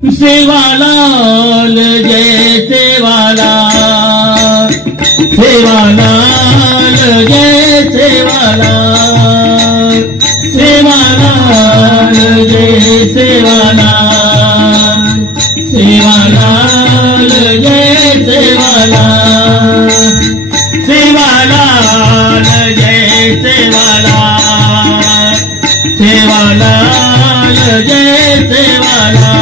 सेवालाल जय सेवालाल, सेवालाल जय सेवालाल, सेवालाल जय सेवालाल, सेवालाल जय सेवालाल, सेवालाल जय सेवालाल, सेवालाल जय सेवालाल, सेवालाल जय सेवालाल,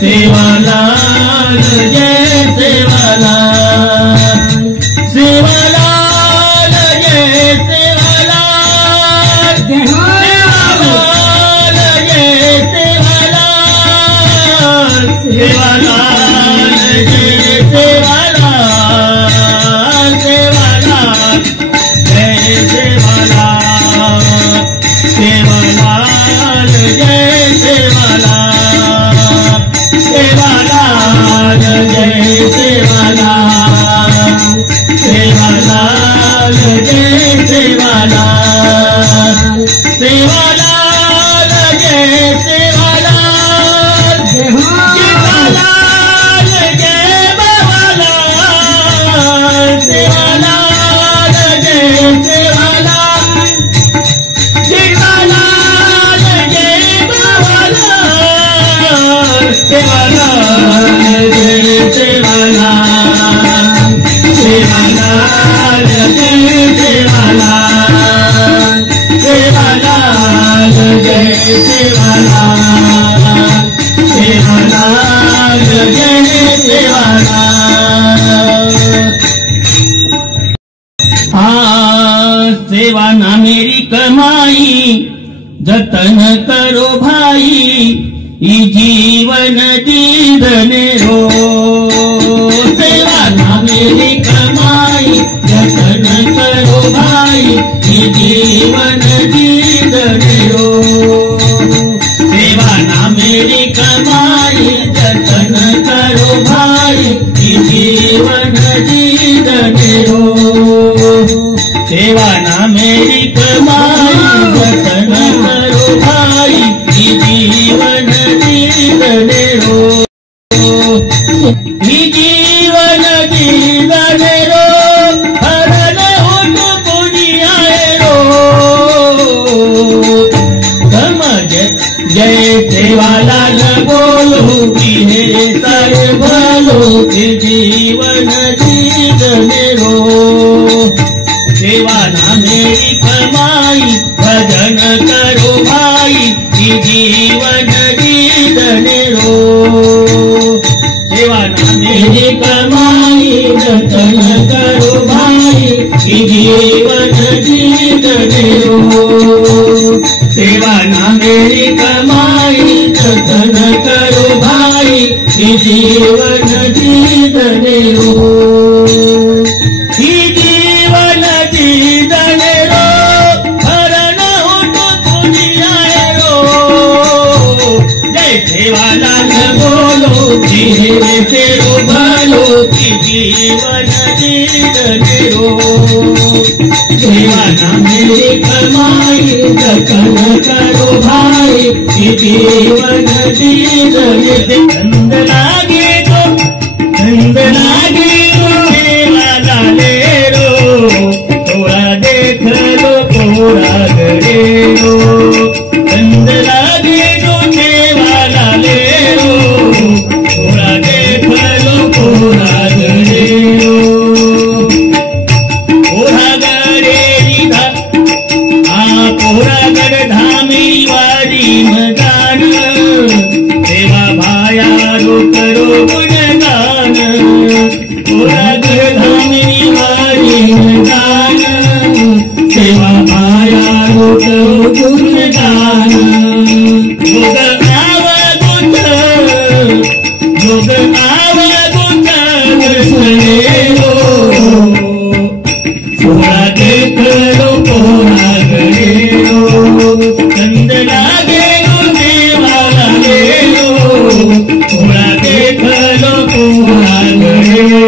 सेवालाल जय सेवालाल, सेवालाल जय सेवालाल, सेवालाल जय सेवालाल, सेवालाल जय सेवालाल, सेवालाल जय सेवालाल, सेवालाल जय सेवालाल, सेवालाल जय सेवालाल, सेवालाल जय सेवालाल, सेवालाल जय सेवालाल, सेवालाल जय बाबालाल, सेवालाल जय सेवालाल, सेवालाल जय बाबालाल, सेवालाल जय सेवालाल, सेवालाल जय सेवालाल, सेवालाल जय सेवालाल, सेवालाल जय सेवालाल। सेवा ना मेरी कमाई, जतन करो भाई, ई जीवन दीदने रो। सेवा ना मेरी कमाई, जतन करो भाई, ई जीवन दीदने रो। सेवा ना मेरी कमाई, जतन करो भाई, ई जीवन दीदने रो। सेवा ना मेरी कमाई, जतन करो भाई, ई जीवन दीदने रो, ई जीवन दीदने रो, हरण उठ पुनियाए रो। समझ जय सेवालाल बोलो, हे सर बोलो, ई जीवन दीदने रो। सेवा ना मेरी कमाई, भजन करो भाई, ई जीवन दीदने रो। सेवा ना मेरी कमाई, भजन करो भाई, ई जीवन दीदने रो। सेवा ना मेरी कमाई, भजन करो भाई, ई जीवन दीदने रो। दीदने रो, हरण उठ पुनियाए रो। जय सेवालाल बोलो, धीरे तेरो भालो, की जीवन दीदने रो। सेवा ना मेरी कमाई, जतन करो भाई, की जीवन दीदने। चंद लागे तो चंद लागे सेवालाले रो, थोड़ा देख लो थोड़ा गरे रो। चंद लागे जो सेवालाले रो, थोड़ा देख लो थोड़ा गरे रो। पोरा गरे रीधा पोरा गढ़ धामी वाली मदान, सेवा भाया रो करो गुणगान। पोरा गढ़ धामी वाली मदान, सेवा भाया रो करो गुणगान। योग आवगुण, योग आवगुण कृष्णे रो, थोड़ा देख लो थोड़ा गरे रो। चंद लागे रो सेवालाले रो, थोड़ा देख लो थोड़ा गरे रो।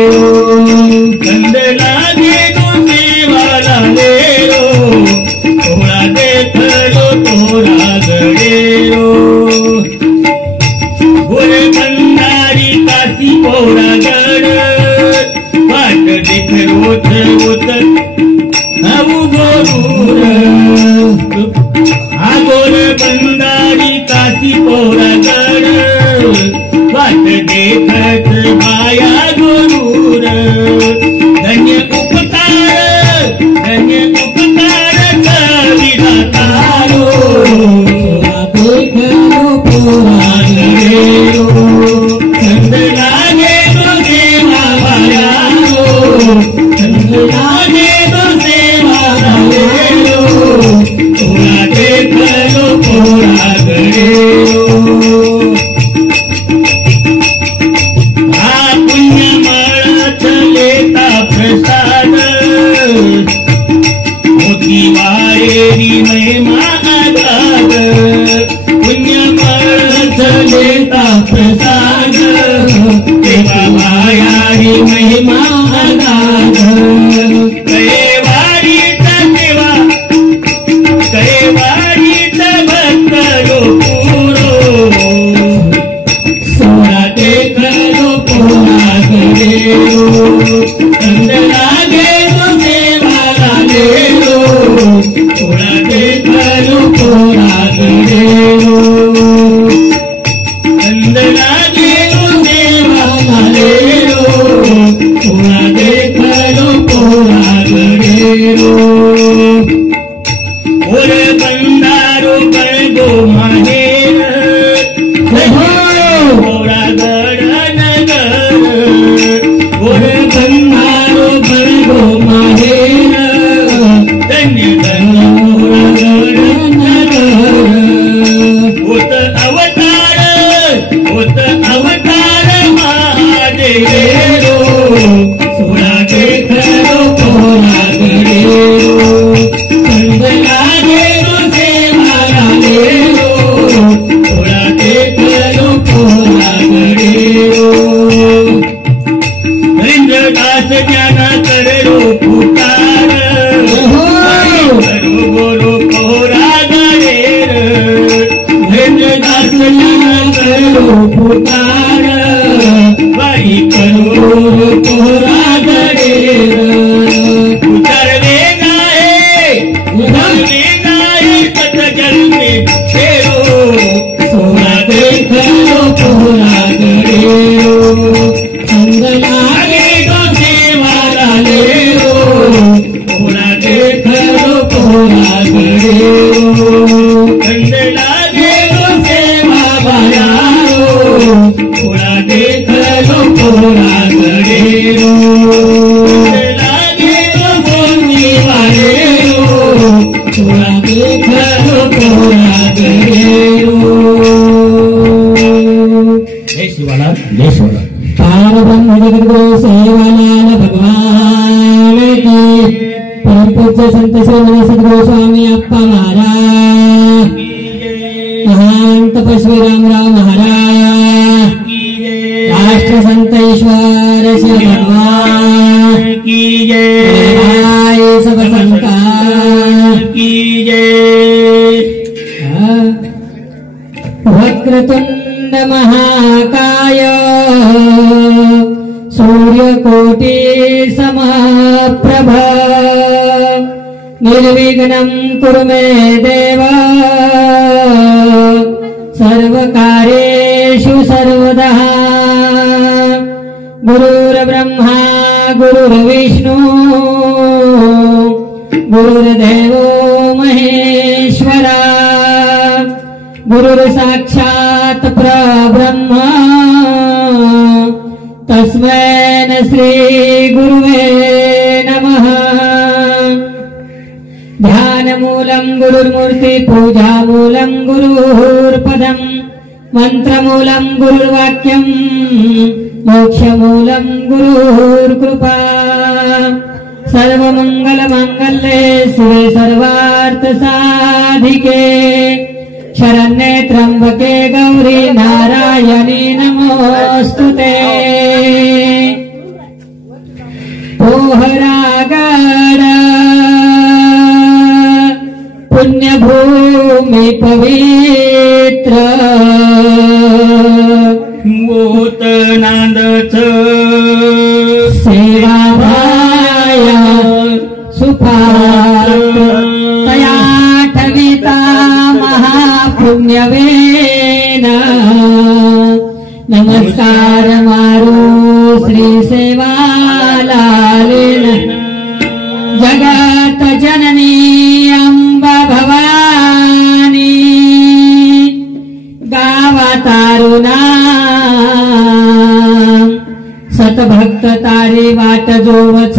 चंद लागे रो सेवालाले रो, थोड़ा तेरी महिमा अगाध पुण्य लेता प्रसाद देवा मायारी महिमा अगाध कैवारीत देवा कैवारीत भक्त पूरो सोळा देखलो पोरा गेलो कंद लागेलो देवाला गेलो सोळा देखलो पोरा गेलो कंद लागेलो देवाला गेलो सोळा देखलो पोरा गेलो और बंदारो बळगो माहेर घोड़ा गड़ नगर और बंदारो बळगो माहेर धन्य घोड़ा गड़ नगर होत अवतार महादेवेरो सोळा देखलो पोरा गेलो कंद लागेलो देवाला गेलो सोळा देखलो पोरा गेलो हरिंद्रदास ज्ञाना करो पुकार करो गोरो पोरा गेर हरिंद्रदास ज्ञाना करो पुकार बाई करो पोरा गेर उतर गाए पत जल में फेरो सोळा देखलो पोरा गेलो कंद लागेलो देवाला गेलो सोळा देखलो पोरा गेलो कंद लागेलो देवा बायारो सोळा देखलो पोरा गेलो कंद लागेलो बोलनी वालेरो सोळा देखलो पोरा गेलो जय शिवालाल जय शिवालाल पारब्रह्म सेवालाल भगवान की परम पूज्य संत श्री सद्गुरु स्वामी अप्पा महाराज महान तपस्वी रामराव महाराज राष्ट्र संत ईश्वर शिव भगवान की जय सब संतान की जय वक्रतुंड महाकाय सूर्यकोटि समप्रभ निर्विघ्नं कुरु मे देव सर्वकार्येषु सर्वदा गुरुर्ब्रह्मा गुरुर्विष्णु गुरुर्देवो महेश्वरा गुरुर्साक्षात् परब्रह्म तस्मै श्री गुरुवे नमः ध्यानमूलं गुरुर्मूर्ति पूजामूलं गुरुर्पदं मंत्रमूलं गुरुर्वाक्यं मोक्षमूलं गुरुर्कृपा सर्वमंगलमांगल्ये शिवे सर्वार्थसाधिके शरण्ये त्र्यंबके गौरी नारायणी नमोस्तुते पोहरागड पुण्यभूमि पवित्र गोतनांदच सेवाभाय सुपात्र तया ठविता महापुण्यवेन नमस्कार मारू श्री सेवालालेन जगत जननी अंबा भवानी गावा तारुना सतभक्त तारी वाट जोवच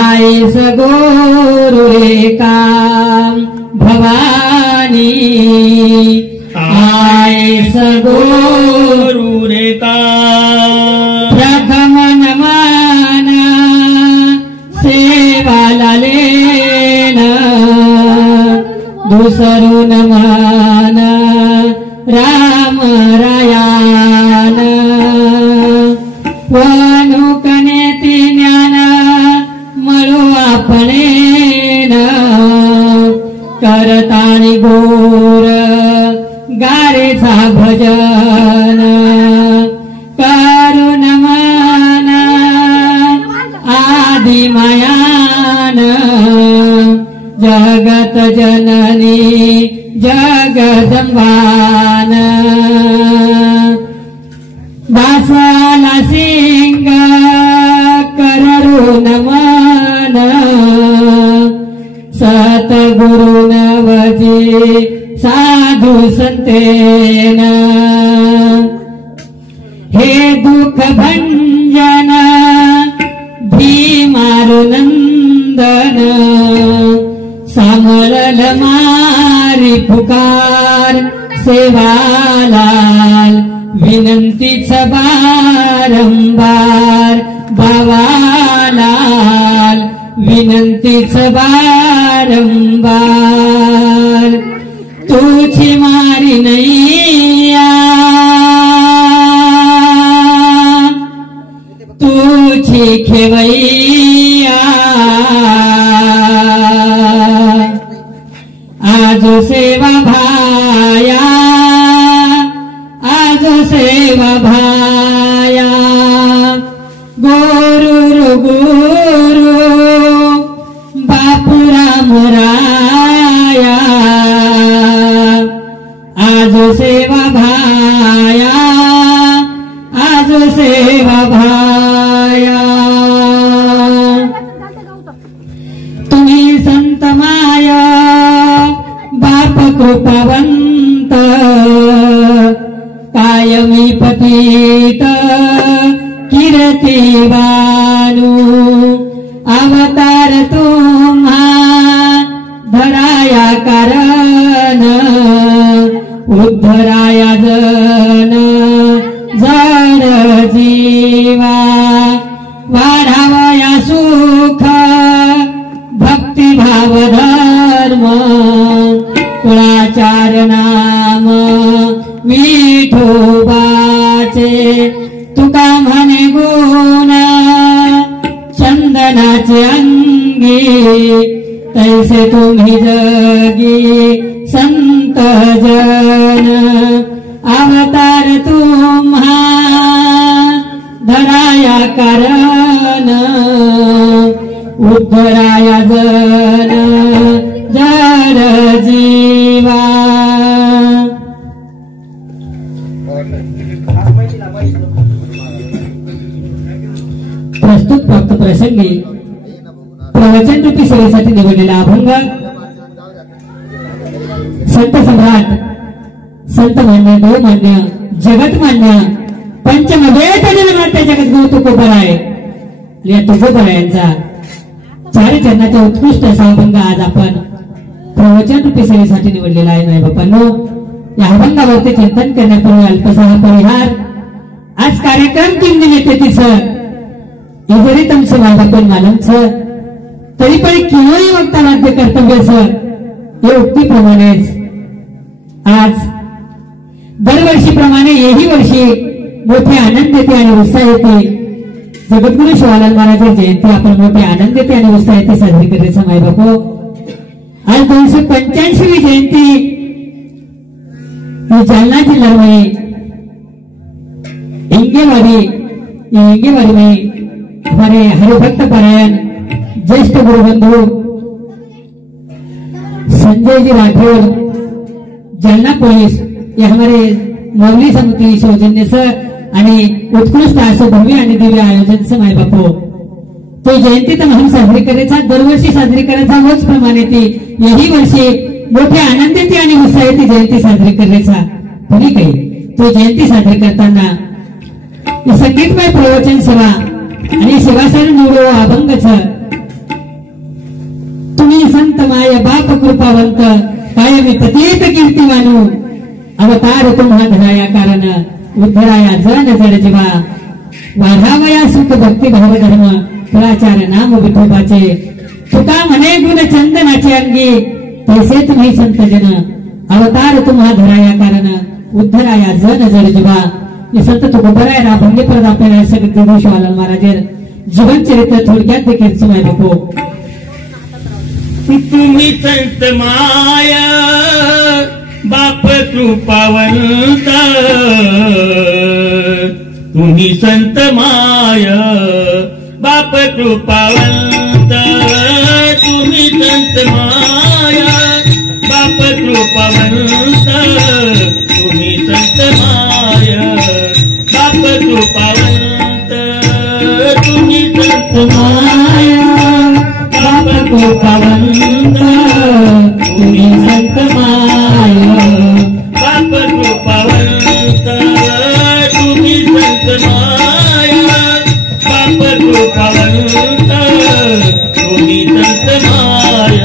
आईस गोरु रेका भवानी आईस गोरु रेका प्रथम नमन सेवालालेन दुसरून मान राम रायान वनुकनेती ज्ञान मळो आपणेन करताळी गोर गारेचा भजन करुण मन आदि मायान जगत जननी जगदंबान दासाला सिंग करुण मन सतगुरु नवजी साधू संतेन हे दुःख भंजन भीमारुनंदन सामरल मारी पुकार सेवालाल विनंतीच बारंबार बावालाल विनंतीच बारंबार तुझी मारी नैया तुझी खेवैया आज सेवा भाया आज सेवा भाया गोरू गुरु बापुराम राया आज सेवा भाया आज सेवा भाया तुम्ही संत माया बाप कृपावंत कायमी पतित कीर्तिवानु अवतार तुम्हा धराया कारण उद्धराया जन जड जीवा वाढावया सुख भक्तिभाव धर्म कुळाचार नाम विठोबाचे तुका म्हणे गुण चंदनाचे अंगी तैसे तुम्ही जगी संत जन अवतार तुम्हा धराया कारण उद्धराया जन जड जीवा प्रस्तुत प्राप्त प्रसंगी प्रवचन रूपी सेवेसाठी निवडलेला अभंग संत सम्राट संत मान्य देवमान्य जगतमान्य पंचमवेद निर्मात्या जगद्गुरु तुकोबराय या तुकोबरायांचा चार चरणाचा उत्कृष्ट असा अभंग आज आपण प्रवचन रूपी सेवेसाठी निवडलेला आहे माय बापांनो. या अभंगावरती चिंतन करण्यापूर्वी अल्पसा परिहार. आज कार्यक्रम 3 दिन येते सर जरी तुमचं मायबापन मालूम सर तरी पण किंवा वक्ता राज्य कर्तव्य सर हे उक्तीप्रमाणेच आज दरवर्षीप्रमाणे यही वर्षी मोठे आनंद येते आणि उत्साह येते. जगद्गुरु शिवानंद महाराज जयंती आपण मोठे आनंद येते आणि उत्साह येते साजरी करायचं माय बापू. आज 285वी जयंती जालना जिल्ह्यामध्ये इंगेवाड़ी में हमारे हरिभक्त पारायण ज्येष्ठ गुरुबंधु संजय जी राठौर जालना पुलिस ये हमारे मौली समिति सौजन्य से आणि उत्कृष्ट असं भव्य आणि दिव्य आयोजन से माय बापू तो जयंती तर हम साजरी करायचा दरवर्षी साजरी करायचा होच प्रमाणे ती यही वर्षी मोठ्या आनंदाची आणि उत्साहाची जयंती साजरी करायचा ठीक आहे. तो जयंती साजरी करताना संगीतमय प्रवचन सेवा आणि सेवासर निवडो अभंगच तुम्ही संत माय बाप कृपावंत कायमी पतित कीर्तिवानु अवतार तुम्हा धराया कारण उद्धराया जन जड जीवा वाढावया सुख भक्ती भाव धर्म कुळाचार नाम विठोबाचे तुका म्हणे गुण चंदनाचे अंगी तैसे तुम्ही संत जन अवतार तुम्हा धराया कारण उद्धराया जन जड जीवा. हे संत तुकोबराया अभंगी परत आपल्याला सगळे दिवशी आला महाराज जीवन चरित्र थोडक्यात देखील समय बघू. तुम्ही संत माय बाप कृपावंत, तुम्ही संत माय बाप कृपावंत, तुम्ही संत माय बाप कृपावंत, तुम्ही संत माय बाप कृपावंत, तुम्ही संत माय बाप कृपावंत, तुम्ही संत माय बाप कृपावंत, तुम्ही संत माय बाप कृपावंत, तुम्ही संत माय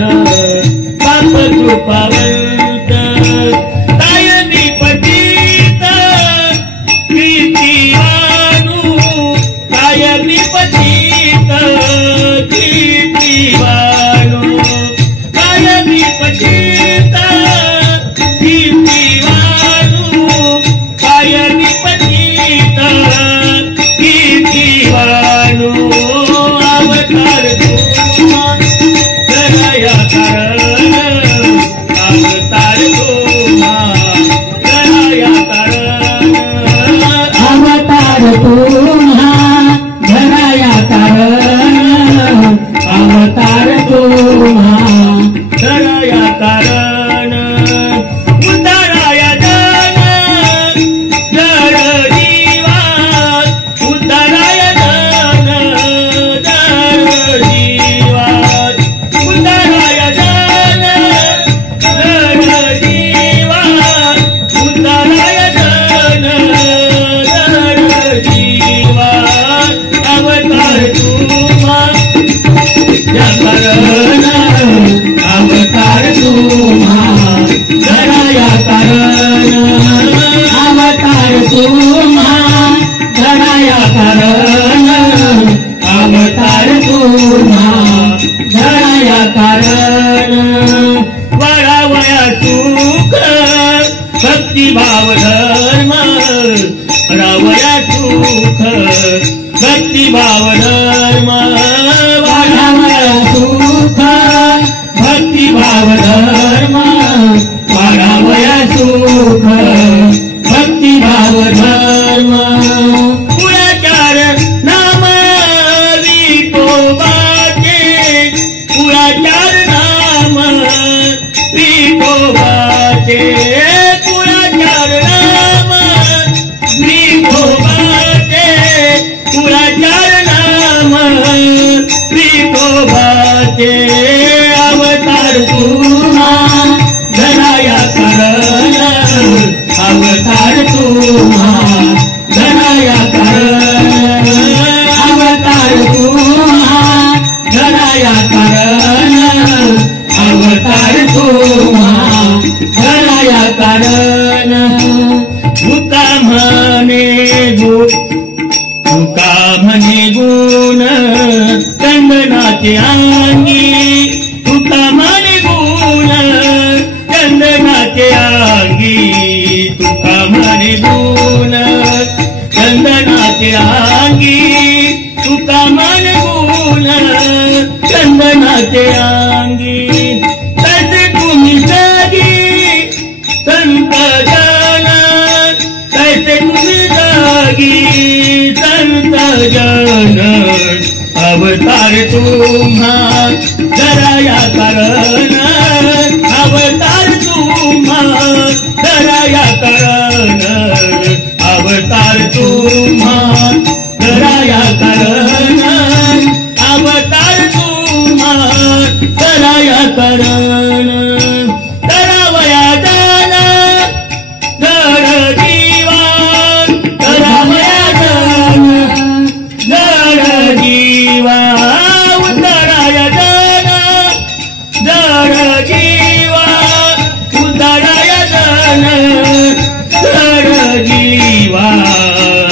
बाप कृपावंत. कायमी पतित कीर्तिवानू, कायमी पतित कीर्तिवानू, कायमी पतित कीर्तिवानू, कायमी पतित कीर्तिवानू. अवतार तुम्हा धराया कारण, अवतार तुम्हा धराया कारण, अवतार तुम्हा धराया कारण, अवतार तुम्हा धराया कारण. उद्धराया जन जड जीवा, उद्धराया जन जड जीवा, उद्धराया जन जड जीवा, उद्धराया जन जड जीवा. अवतार तुम्हा या कारण, अवतार तुम्हा धराया कारण, अवतार तुम्हा धराया कारण, अवतार तुम्हा धराया कारण. वळावया सुख भक्तिभाव धर्म, वळावया सुख भक्तिभाव धर्म, वाढावया सुख भक्तिभाव धर्म, वाढावया सुख भक्तिभाव धर्म. कुळाचार नाम विठोबाचे, कुळाचार नाम विठोबाचे, कुळाचार नाम विठोबाचे, कुळाचार नाम विठोबाचे. अवतार तुम्हा धराया कारण, अवतार तुम्हा धराया कारण, अवतार तुम्हा धराया कारण, अवतार तुम्हा धराया कारण. तुका म्हणे गुण चंदनाचे अंगी, तुका म्हणे गुण चंदनाचे अंगी, तुका म्हणे गुण चंदनाचे अंगी, तुका म्हणे गुण चंदनाचे अंगी. तसे तुम्ही जागी संत जन, तसे तुम्ही जागी संत जन. अवतार तुम्हा धराया कारण, अवतार तुम्हा धराया कारण, अवतार तुम्हा धराया कारण, अवतार तुम्हा धराया कारण. धरावया जन जड जीवा, धरावया जन जड जीवा, उद्धराया जन जड जीवा, उद्धराया जन जड जीवा.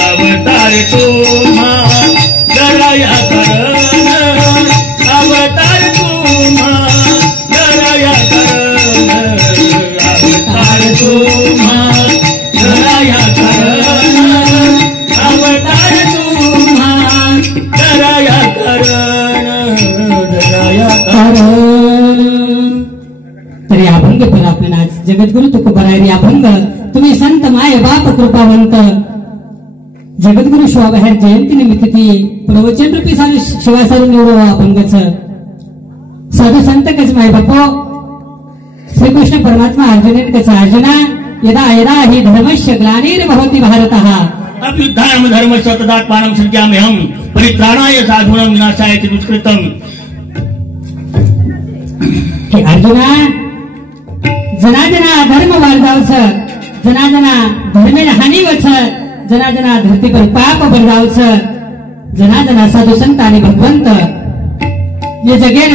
अवतार तरी अभंग पण आपल्याला आज जगद्गुरु तुकोबराय रे अभंग तुम्ही संत माय बाप कृपावंत जगद्गुरु शिवाबाहेर जयंती निमित्त ती प्रवचन रूपी शिवासारून निवडो अभंगच साधू संत कच माय बापो श्रीकृष्ण परमात्मा अर्जुनेन कच अर्जुना यदा यदा हि धर्मस्य ग्लानिर्भवति भारतः अभ्युत्थानं धर्मस्य तदात्मानं सृजाम्यहं परित्राणाय साधूनां विनाशाय च दुष्कृतम्। हे अर्जुना जना जना धर्म वाढावच जना जना धर्मेण हानीवच जना जना धरती पर पाप बरदावच जना जना साधू संत आणि भगवंत ये जगेर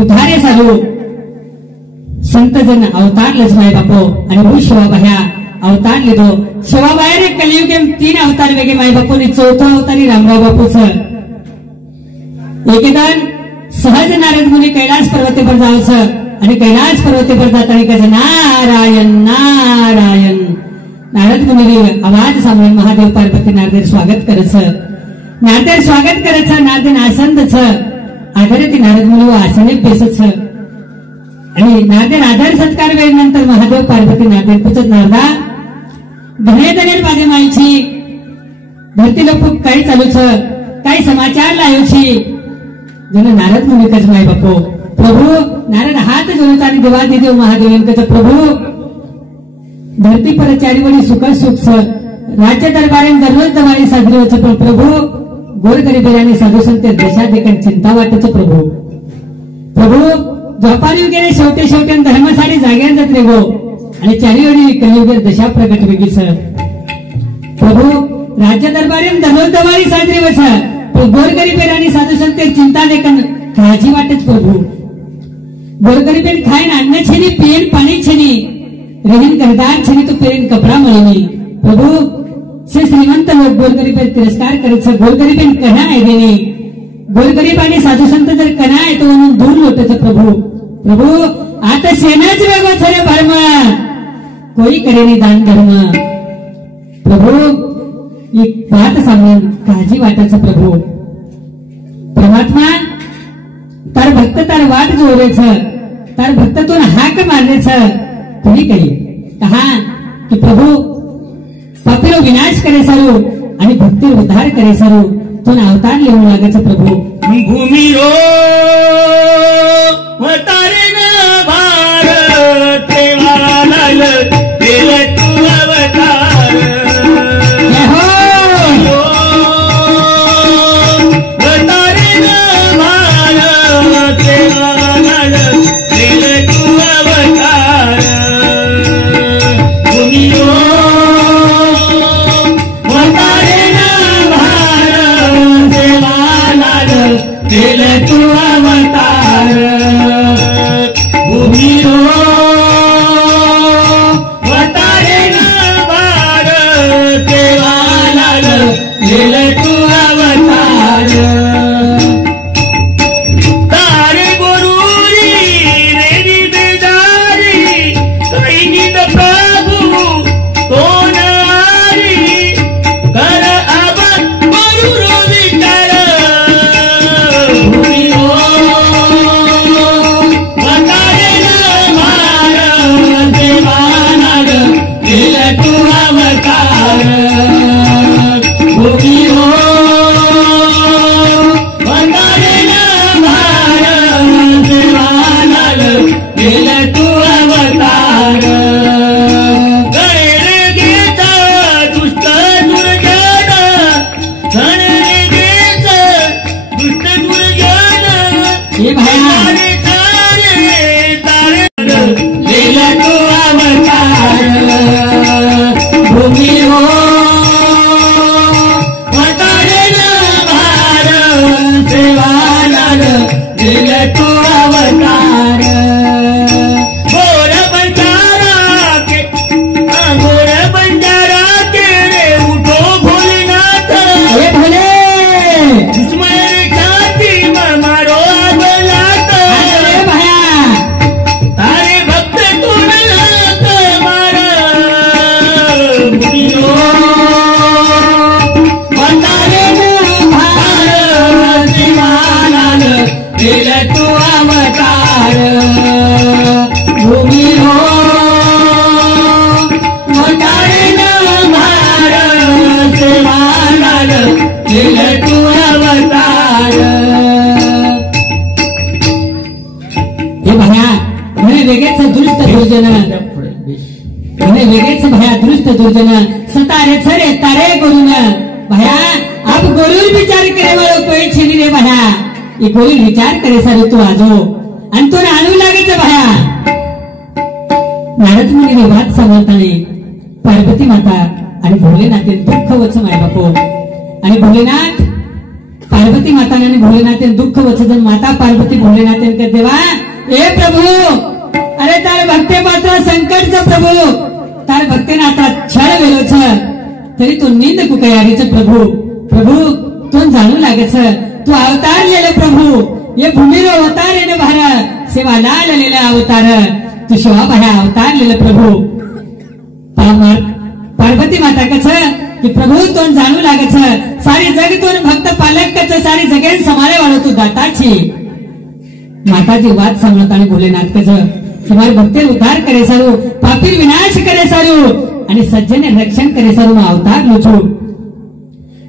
उद्धारे साधू संत जन अवतारलेच नाही बापो आणि भू शिवाबाह्या अवतार लिदो शिवाबाहेर कलियुगे 3 अवतार वेगे माय बापूने 4था अवतारी रामराव बापूच एकेदान सहज नारद मुनी कैलास पर्वते पर जावच आणि कैलास पर्वते पर जाताना कसे नारायण नारायण नारद मुनी आवाज सांगून महादेव पार्वती नारदेर स्वागत करच नारदेर स्वागत करच नारदेन आसंदच आधारे ती नारद मुनी आसने बेसच आणि नारदेर आधार सत्कार वेळेनंतर महादेव पार्वती नारदेर पुचत नारदा घणे दनेर माझे मायची धरती लोक काही चालूच काही समाचार लायोची जण नारद मुनी कच माय बापो प्रभु नारद हात जोडत आणि देवा देव महादेव प्रभु धरती पर चारीवडी सुख सुख राज्य दरबारे दररोज दवारी साजरी होच पण प्रभु गोरगरिबीरांनी साधू संत देशात एक चिंता वाटच प्रभु प्रभु झोपारी वगैरे शेवटे शेवटे धर्मसारी जाग्यार जात रे गो आणि चारीवडी कलियुगे दशा प्रगट वेगळीच प्रभु राज्य दरबारे दररोज दवारी साजरी होच पण गोरगरिबीरांनी साधू संत चिंता देखन काळजी वाटच प्रभु गोरगरिबीन खाईन अन्न छेनी पियन पाणी छेनी रहीन करदार छेनी तो पेरेन कपडा मळीनी प्रभु से श्रीमंत लोक गोरगरिबीर तिरस्कार करत गोरगरिबीन कणा आहे देनी गोरगरीब आणि साधू संत जर कणा आहे तो म्हणून दूर लोटच प्रभु प्रभु आता सेनाच वेगळं थोडे भरम कोई करेनी दान धर्म प्रभु एक बात सांगून काळजी वाटायचं प्रभु परमात्मा तार भक्त तार वाट जोरेच तार भक्ततून हाक मारलेच तुम्ही काही कहा की प्रभु पापीरो विनाश करे सारू आणि भक्ती उद्धार करे सारू तो अवतार लिहून लागायचं प्रभु भूमिरो वतारेन भारत वालाल दिल तू अवतार वतारेन भारत वालाल दिल तू अवतार भूमिरो दिल तू अवतार भूमिरो वतारेन भारत वालाल दिल तू अवतार तारे गोरूरी रेडी बेदारी सैनिक प्रभु कोण आरी कर अब गोरू विचार वेगळेच दुष्ट दुर्जन म्हणे वेगळेच भया दुष्ट दुर्जन सतारे छरे तारे करून भया आप गोरुल विचार करे वाळो कोई छिनी रे भया ये गोरुल विचार करे सारे तू आजो आणि तो आणू लागायचं भया. नारद मुनी वाद सांगताना पार्वती माता आणि भोलेनाथ दुःख वचन आहे बापू. आणि भोलेनाथ पार्वती माताने आणि भोलेनाथ दुःख वचन माता पार्वती भोलेनाथ देवा ए प्रभु अरे तार भक्ते मात्र संकटच प्रभु तार भक्तेने आता छळ वेलो छ तरी तो निंद कुकयारीच प्रभु प्रभु तो जाणू लागेच तू अवतार लेले प्रभु ये भूमीरो अवतार येणे भार सेवा लाल लेले अवतार तू शिवा भाया अवतार लेले प्रभु. पार्वती माता कच की प्रभु तो जाणू लागेच सारी जग तो भक्त पालक कच सारी जगेन समारे वाळो तू दाताची. माताजी वाद सांगत आणि भोलेनाथ कच तुम्हारे भक्ते उद्धार करे सारू पापी विनाश करे सारू आणि सज्जने रक्षण करे सारू अवतार लोचू.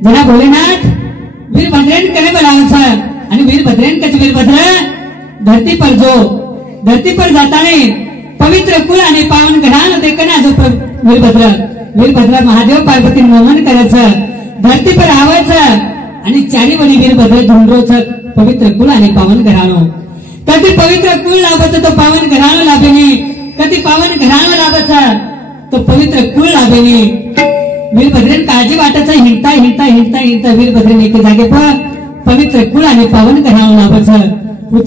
जरा भोलेनाथ वीरभद्रेन कने बोलावछ आणि वीरभद्रेन कच वीरभद्र धरती पर जाताने पवित्र कुळ आणि पावन घरान होते कना जो वीरभद्र महादेव पार्वती नमन करायचं धरती पर आवायचं आणि चारी वडी वीरभद्र धुंडरोच पवित्र कुळ आणि पावन घरानो. कधी पवित्र कुळ लाभत तो पावन घरानो लाभेनी कधी पावन घरानो लाभत तो पवित्र कुळ लाभेनी. वीरभद्रेन काळजी वाटायचं हिंडता वीरभद्रेन एके जागे पवित्र कुळ आणि पावन घरानो लाभच.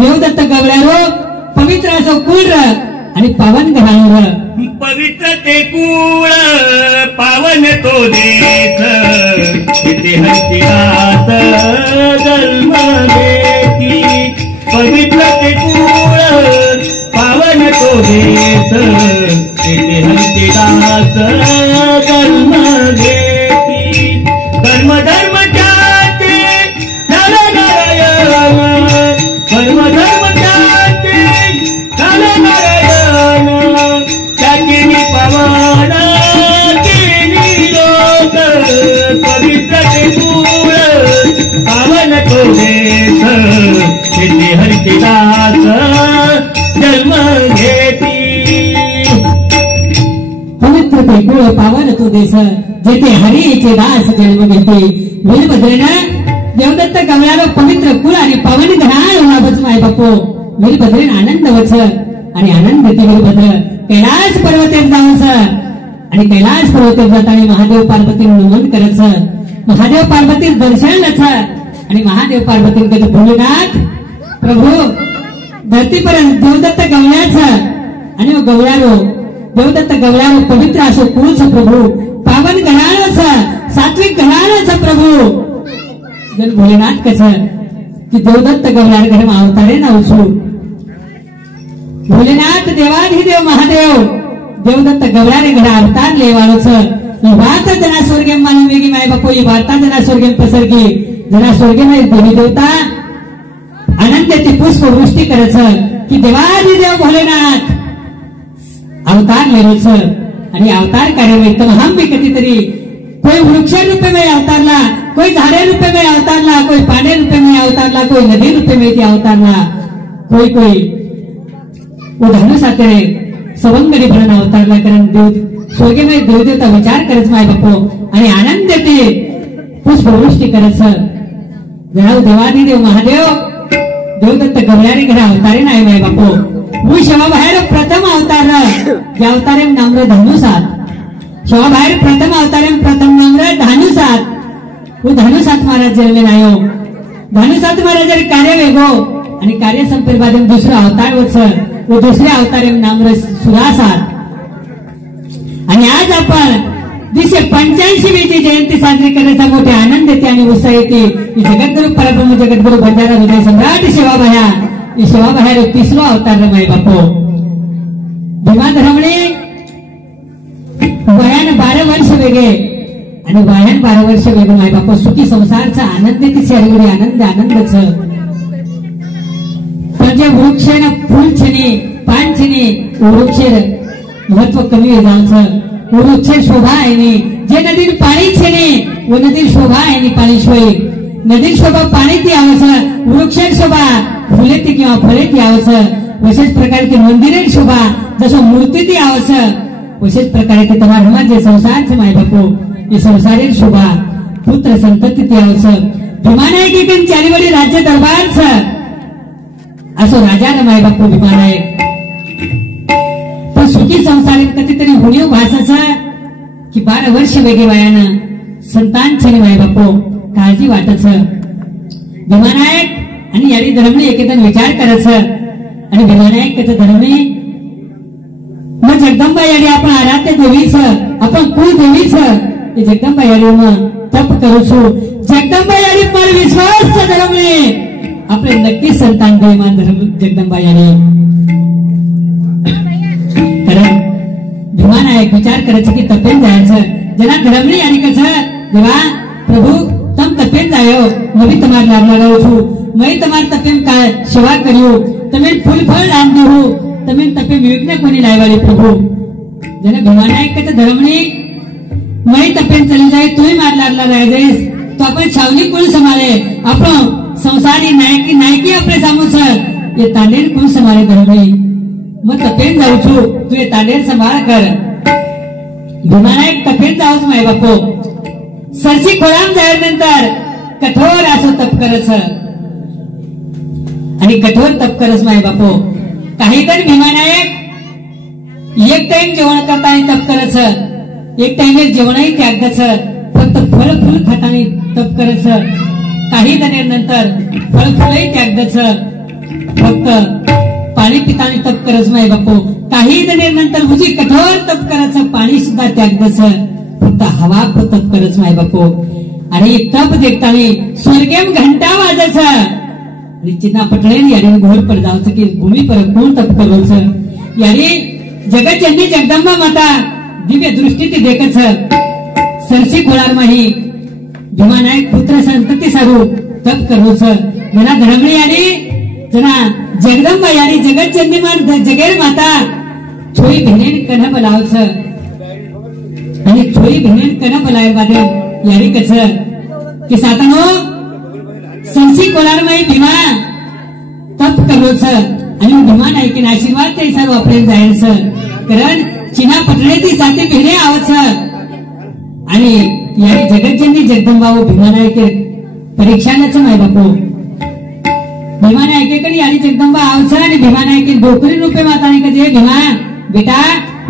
देवदत्त गवळ्यारो पवित्र असो कुळ आणि पावन घरानो पवित्र ते कुळ पावन तो देश तिथे हरिनाथ जन्म घेती. पवित्र ते कुळ पावन तो देश तिथे हरिनाथ जन्म घेती. धर्म त्याचे झालं नारायण धर्म त्याचे झालं नारायण त्याची पवन केली लोक. पवित्र ते कुळ पावन तो देश तिथे हरिदास जन्म घेती. पवित्र ते कुळ पावन तो देश जेथे हरीचे दास जन्म घेते. वीरभद्रेनं देवदत्त गवळ्याला पवित्र कुळ आणि पावन घराण लाभच माय बापू. वीरभद्रेन आनंद वच आणि आनंद घेते वीरभद्र कैलास पर्वतेत जाऊच आणि कैलास पर्वतेत जाताना महादेव पार्वती नमन करच. महादेव पार्वती दर्शन लच आणि महादेव पार्वती कहते भोलेनाथ प्रभु धरती पर देवदत्त गवळ्याच आणि गवळ्यारो देवदत्त गवळ्यारो पवित्र असो कुळच प्रभु पावन घराणच सात्विक घराणच प्रभु. जन भोलेनाथ कस की देवदत्त गवळ्यार घर अवतारे ना उसू. भोलेनाथ देवाधिदेव महादेव देवदत्त गवळ्यारे घर अवतार लेवाळोच. वार्ता जना स्वर्गेम मानून वेगी माय बापू ही वार्ता जना स्वर्गेम पसरगी जना स्वर्गेम देवी देवता आनंदाची पुष्पवृष्टी करायचं की देवाधिदेव भोलेनाथ अवतार लेरोच. आणि अवतार कार्य तर हम भी कधीतरी कोई वृक्ष रूपे में अवतारला कोई झाडे रूपे में अवतारला कोई पाणी रूपे में अवतारला कोई नदी रूपे में अवतारला कोई वो धनुसाते सवंगडी म्हणून अवतारला. कारण देव स्वर्गेमय देवदेवता विचार करत माय बापू आणि आनंद देते पुष्पवृष्टी करत. जरा देवादिदेव महादेव देवदत्त गवळ्यारे घर अवतारे नाही माय बापू. હું શવા બહાર પ્રથમ અવતાર જે અવતારે નામ ધનુસાત શવા બહાર પ્રથમ અવતારે પ્રથમ નામ ધનુસાત. હું ધનુસાત મહારાજ જન્મે આવ્યો. ધનુસાત મહારાજ કાર્ય વેગો आणि कार्य संपेल बाद दुसरा अवतार वच व दुसऱ्या अवतारे नाम सुरासात. आणि आज आपण 285वी जयंती साजरी करण्याचा मोठे आनंद येते आणि उत्साह येते. जगद्गुरु परब्रह्म जगद्गुरु बंजारा हृदय सम्राट सेवा बह्या ಈ ಶಿವಬಹಾರ 30वा अवतार माय बापू. भीमा धर्मणे वयान 12 वर्ष वेगळे आणि वयान 12 वर्ष वेगळे माय बापू. सुखी संसारचा आनंद ती शरीर आनंदच. पण जे वृक्षेन फूल छेने पान छेने वृक्षेर महत्व कमी जायचं. वृक्षेर शोभा आहे जे नदीर पाणी छेने व नदीर शोभा आहे पाणी शिवाय नदीर शोभा पाणी ती आवश्यक वृक्षेर शोभा फुले ती किंवा फळे ती आवश्यक विशेष प्रकारे ती मंदिरे शोभा जसं मूर्ती ती आवस विशेष प्रकारे ती તમારા સમાજે સંસાર છે માય બાપુ એ સંસારે શોભા પુત્ર સંતતિ ती आवस ભીમાનાયક એક ચારીવાળી રાજ્ય દરબાર છે असो राजा न माय बापू भीमानायक पण सुखी संसारात कधीतरी हुणीव भासाचा की 12 वर्ष वेगे वयानं संतान छे माय बापू काळजी वाटच भीमानायक आणि यारी धर्मनी एकेतन विचार करच आणि भीमानायक त्याचं धर्मनी मग जगदंबा यारी आपण आराध्य देवीच आपण कुल देवीच हे जगदंबा यारी मग तप करू छु जगदंबा यारी पर विश्वास धर्मनी आपले नक्कीच संतान देमान धर्म जगदंबा यारी कारण भीमानायक विचार करायचं की तपेन जायचं जना धर्मनी आणि कसं देवा प्रभु तम तपेन जायो नवी तुम्हार लागला रहू छु मैं तुम्हार तपेन का सेवा करियो तमे फूल फल दान देहू तमे तपे विवेकने कोणी लायवाली प्रभु जना भीमानायक का धर्मनी मैं तपेन चली जाए तू ही मार लागला रह जाईस तो आपण छावनी कोण संभाळे आपण संसारी नायकी आपले सामू सर ये तांडेर कोण संभाळे धर्मी मग तपेन जाऊ छु तू ये तांडेर संभाळ कर भीमानायक तपेन जाऊच माय बापू सरसी खोळाम जायनंतर कठोर असो तप करस आणि कठोर तप करस माय बापू काही तर भीमानायक एक टाइम जेवण करताना तप करस एक टाइम जेवणही त्यागच फक्त फळ फूल खाताना तप करस काही जणांनंतर फळ फुलही त्यागच फक्त पाणी पिताना तप करस माय बापू काही जणांनंतर उजी कठोर तप करायचं पाणी सुद्धा त्यागच फक्त हवा तप करस माय बापू आणि तप देखताना स्वर्गेम घंटा वाजच आणि चिन्हा पटलेन यारी घोर पर जावचं की भूमी पर कोण तप करोच यारी जगत जननी जगदंबा माता दिव्य दृष्टी ती देखच सरसी खोळार माही भीमानायक पुत्र संतती सारू तप करोच जना धर्मणी यारी जना जगदंबा यारी जगत जननी मान जगेर माता छोई भेनेन कन बलावच आणि छोई भेनेन कन बलाय बादे यारी कस की सातनो सरसी खोळार माही भीमा तप करोच आणि भीमानायकीन आशीर्वाद ते सर्व वापरेन जायच कारण चिना पटणे ती साथी भेणे आवच आणि यारी जगतजननी जगदंबा व भीमानायक परीक्षानच माय बापू भीमानायकेकडे यारी जगदंबा आवच आणि भीमानायक गोकुली रूपे माताने कजे भीमा बेटा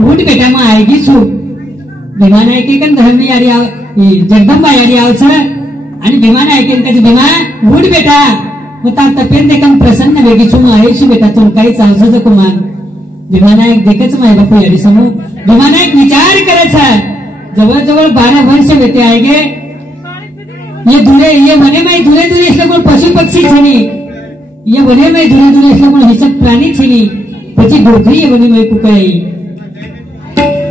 उठ बेटा मग आएगी सू भीमानायकेकन धर्मी यारी जगदंबा यारी आवच आणि भीमानायकेन कजे भीमा उठ बेटा मग ता तपेन देखन प्रसन्न वेगी छु आएशी बेटा तुम काही चालसच कुमार भीमानायक देखच माय बापू यारी समूह भीमानायक विचार करच जवळ जवळ 12 वर्ष वेते आएगे ये वने में दूरे दूरे इसलिए कोण पशु पक्षी छेनी ये वने में दूरे दूरे इसलिए कोण हिंसक प्राणी छेनी પછી ગોખરી ये वने में कुकई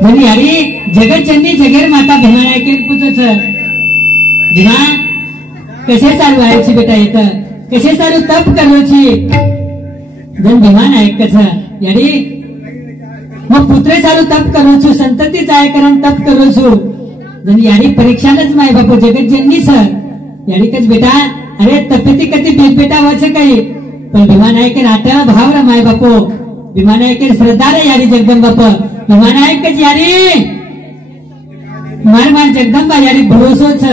म्हणजे यारी जगत जननी जगेर माता भीमानायक पूछच भीमा कसे चालू आहे ची बेटा येत कसे चालू तप करलोची जन भीमानायक कस यारी मग पुत्रे चालू तप करू छु संतती जाय करण तप करू छु जन यारी परीक्षानच माय बापू जगत जननी सर यारी कच बेटा अरे तपेती कती बेटा वाच काही पण भीमानायक नाट्या भाव रा माय बापू भीमानायक श्रद्धा रे यारी जगदंबा भीमानायक कच यारी मार जगदंबा यारी भरोसोच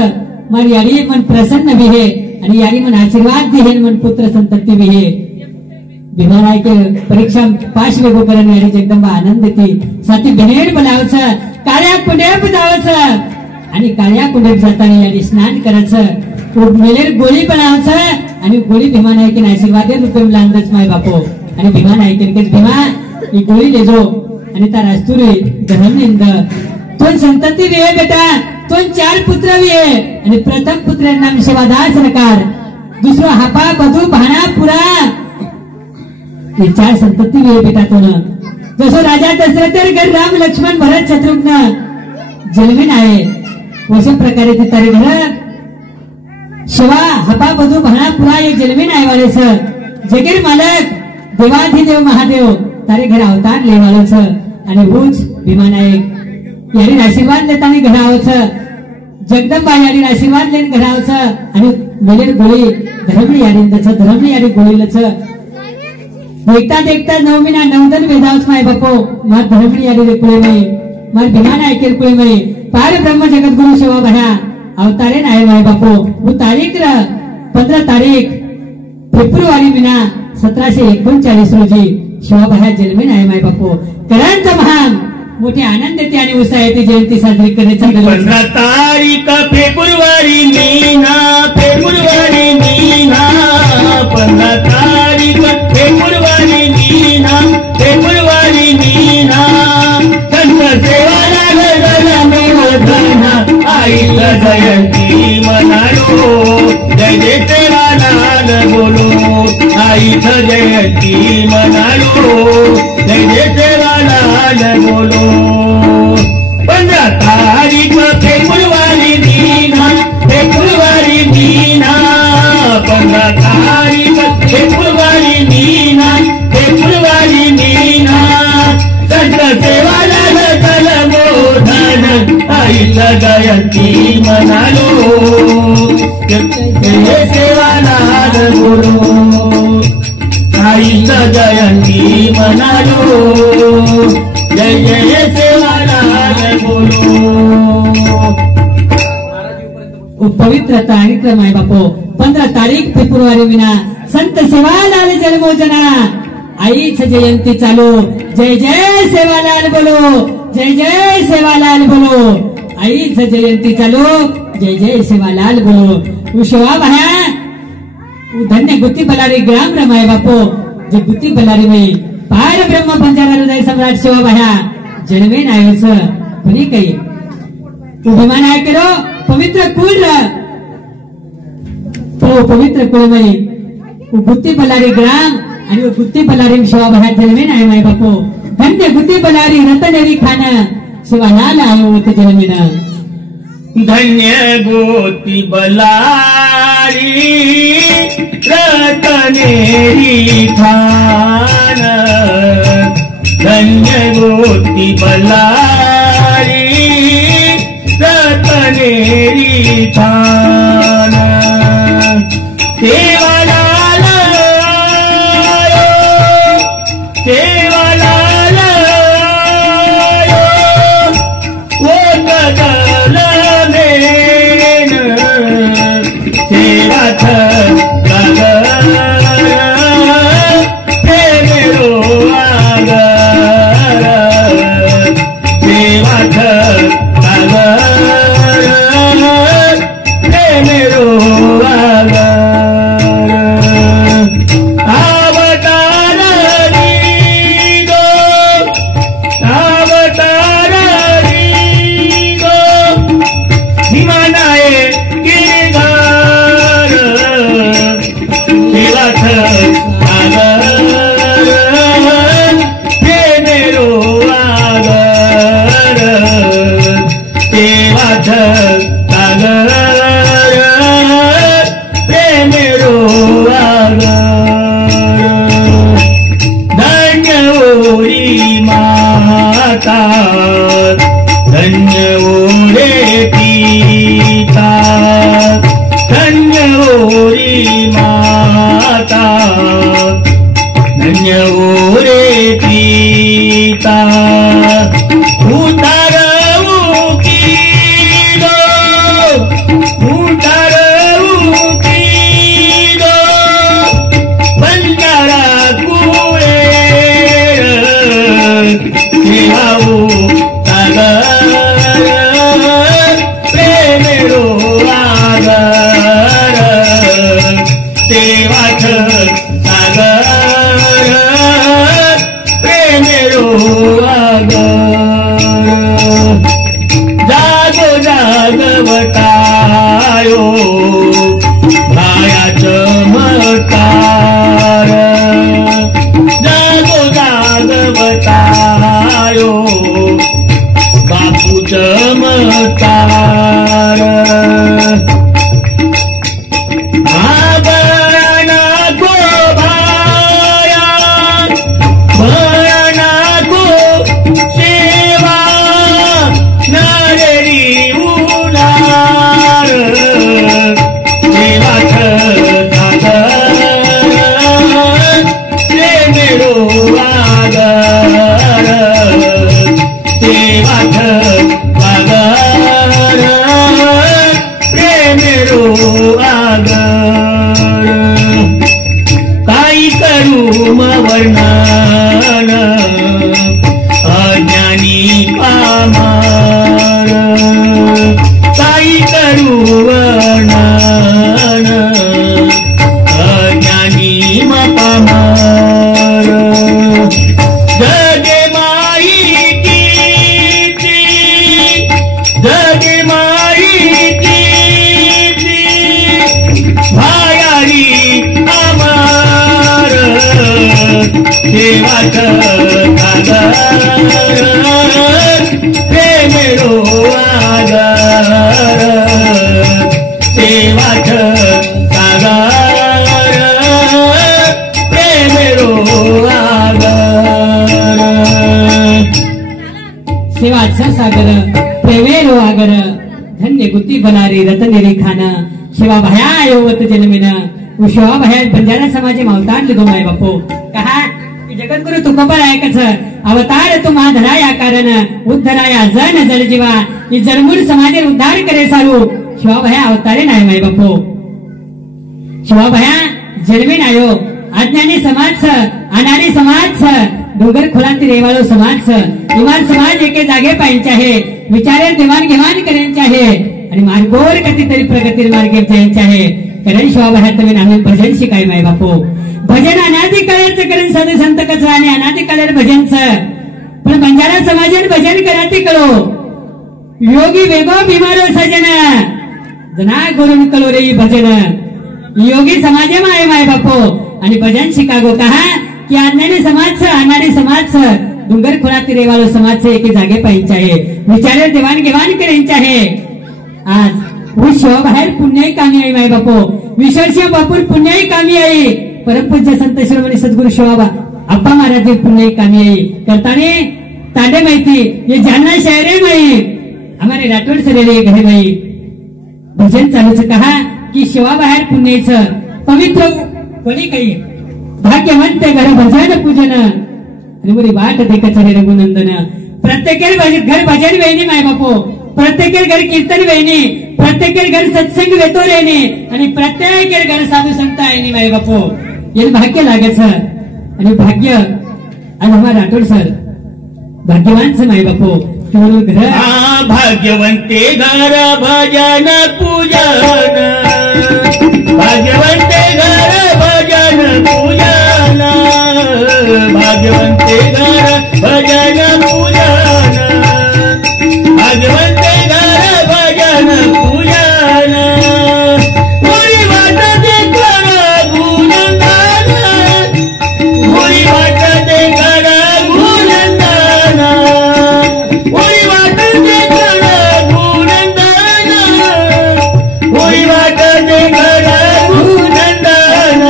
मार यारी मन प्रसन्न विहे आणि यारी मन आशीर्वाद दिहे मन पुत्र संतती विहे भीमानायक परीक्षा पास वेगो करण यारी जगदंबा आनंद ती साथी भेनेड बनावच काळ्या कुंडेप जावच आणि काळ्या कुंडेप जाताना यारी स्नान करच मेलेर गोळी बनावच आणि गोळी भीमानायकीन आशीर्वाद रूपे लांदच माय बापू आणि भीमानायकीन कच भीमा ही गोळी लेजो आणि त्या रास्तुरी धर्मनिंद तोन संतती विहे बेटा तोन 4 पुत्र विहे आणि प्रथम पुत्र नाम शिवादास सरकार दुसरो हापा बधू भाणा पुरा ये 4 संतती वे बेटा तो जसो राजा दशरथ घर राम लक्ष्मण भरत शत्रुघ्न जन्मीन आहे वैसे प्रकारे ते तारे घर शिवा हपा बधू भाणा पुरा ये जन्मीन आहे वाले सर जगीर मालक देवाधिदेव महादेव तारे घर अवतार लेवाले सर आणि उच भीमानायक यारी आशीर्वाद देताना घडावच जगदंबा यारी आशीर्वाद लेन घडावच आणि मेलेर गोळी धर्मणी यारी गोळीलच देखता नवमीना नवदन वेदावच माय बापो मार धर्मणी आली रे कुळे मई मार भिमान ऐकेल कुळे मई पार ब्रह्म जगत गुरु सेवा भया अवतारे नाय माय बापो वो तारीख 15 तारीख फेब्रुवारी महिना 1739 रोजी शिवाबाह्या जन्मे नाय माय बापो करांचा महान मोठे आनंद येते आणि उत्साह येते जयंती साजरी करण्याचा 15 तारीख फेब्रुवारी महिना 15 तारीख फेब्रुवारी महिना संत सेवालाल मोधना आईला जयंती मनालो जय जय सेवालाल बोलो आईला जयंती मनालो जय जय सेवालाल बोलो 15 तारीख फेब्रुवारी महिना 15 तारीख फेब्रुवारी महिना संत सेवालाल मोधन आईला जयंती मनालो जय सेवालाल बोलो आईला जयंती मनालो जय जय सेवालाल बोलो पवित्र तारीख माय बापो 15 तारीख फेब्रुवारी महिना संत सेवालाल जन्मोजना आईच जयंती चालू जय जय सेवालाल बोलो जय जय सेवालाल बोलो आईच जयंती चालू जय जय सेवालाल बोलो शिवा बाह्या धन्य गुत्ती बलारी ग्राम रमाय बापो जे गुत्ती बलारी मई पार ब्रह्म पंचारा हृदय सम्राट शिवा बाह्या जन्मे नायच कोणी काही उभिमान आहे केलो पवित्र कुल तो पवित्र कुळमई गुत्ती बलारी ग्राम आणि गुत्ती बलारी शिवा बाह्या जन्मे नाय माय बापो धन्य गुत्ती बलारी रतनेरी खान शिवालाल आयो होते जन्मेना धन्य गोती बलारी रतनेरी खान धन्य गोती बलारी रतनेरी खान सेवालाल सेवालाल वो गगल मेन सेवाथ गगल मेरो आगर सेवाथ गगल मेरो आगर धन्य ओरे पिता धन्य ओरी माता धन्य ओरे पिता उतारऊ कीदो बंजारा कुळे सेवाऊ प्रेमेरो आगर सेवाथ सागर प्रेमेरो आगर प्रेमेरो आगर सेवाच सागर प्रेमेरो आगर सेवाचा सागर प्रेमेरो आगर धन्य गुती बनारी रतनेरी खान शिवा भया योवत जन्मिन शिवा भया बंजारा समाजे अवतार लिधो माय बापू कहा जगद्गुरु तुकोबरायकच अवतार तुम्हा धराया कारण उद्धराया जन जल जीवा ही जन्मूर समाजे उद्धार करे सारू शिवा भया अवतारे नाही माय बापू शिवा भया जन्मीन आयो अज्ञानी समाज अनारी समाज डोंगर खोलांती रेवाळो समाज इमान समाज एके जागे पाहिजे आहे विचारे देवाण घेवाण करायचे आहे आणि मार्गोर कधीतरी प्रगती मार्गे जायचे आहे कारण शिवा भया तुम्ही आम्ही भजन शिकाय माय बापू भजन अनादि काळाचं करण साधू संत कच आणि अनादि काळात भजनचं पण बंजारा समाजात भजन कराती कळो योगी वेगो बिमारो सजन जना गुरुन कलो रे भजन योगी समाजे माय माय बापू आणि भजन शिकागो कहा की अज्ञानी समाज अनादी समाज डोंगर खोलातील रेवाळो समाज एके जागे पाहिजे आहे विचारे देवाण घेवाण करायचे आहे आज वो शिवा बाहेर पुण्याही कामी आहे माय बापू विश्वशिव बापूर पुण्याही कामी आहे परमपूज्य संत शिरोमणी सद्गुरु शिवा अप्पा महाराज पुण्याही कामी आहे करताने ताडे माहिती ये जालना शहरे माही हमारे राठोड सरेले घरे माही भजन चालूच कहा की शिवा बाहेर पुण्याचं पवित्र कोणी काही भाग्यवंत घर भजन पूजन आणि मुली वाट देखत रे रघुनंदन प्रत्येक घर भजन वेणी माय बापू प्रत्येक घर कीर्तन वेणी प्रत्येक घर सत्संग वेतो रेणी आणि प्रत्येक घर साधू संत आहे माय बापू ये भाग्य लागे सर आणि भाग्य आज हमारा राठोड सर भाग्यवान से माय बापू म्हणून घर भाग्यवंते घर भजन पूजन भाग्यवंते घर भजन पूजन भाग्यवंते घर भजन पूजन भाग्यवंते घर भजन पूजन मुरी वाट दे कर गुणगान मुरी वाट दे कर गुणगान मुरी वाट दे कर गुणगान मुरी वाट दे कर गुणगान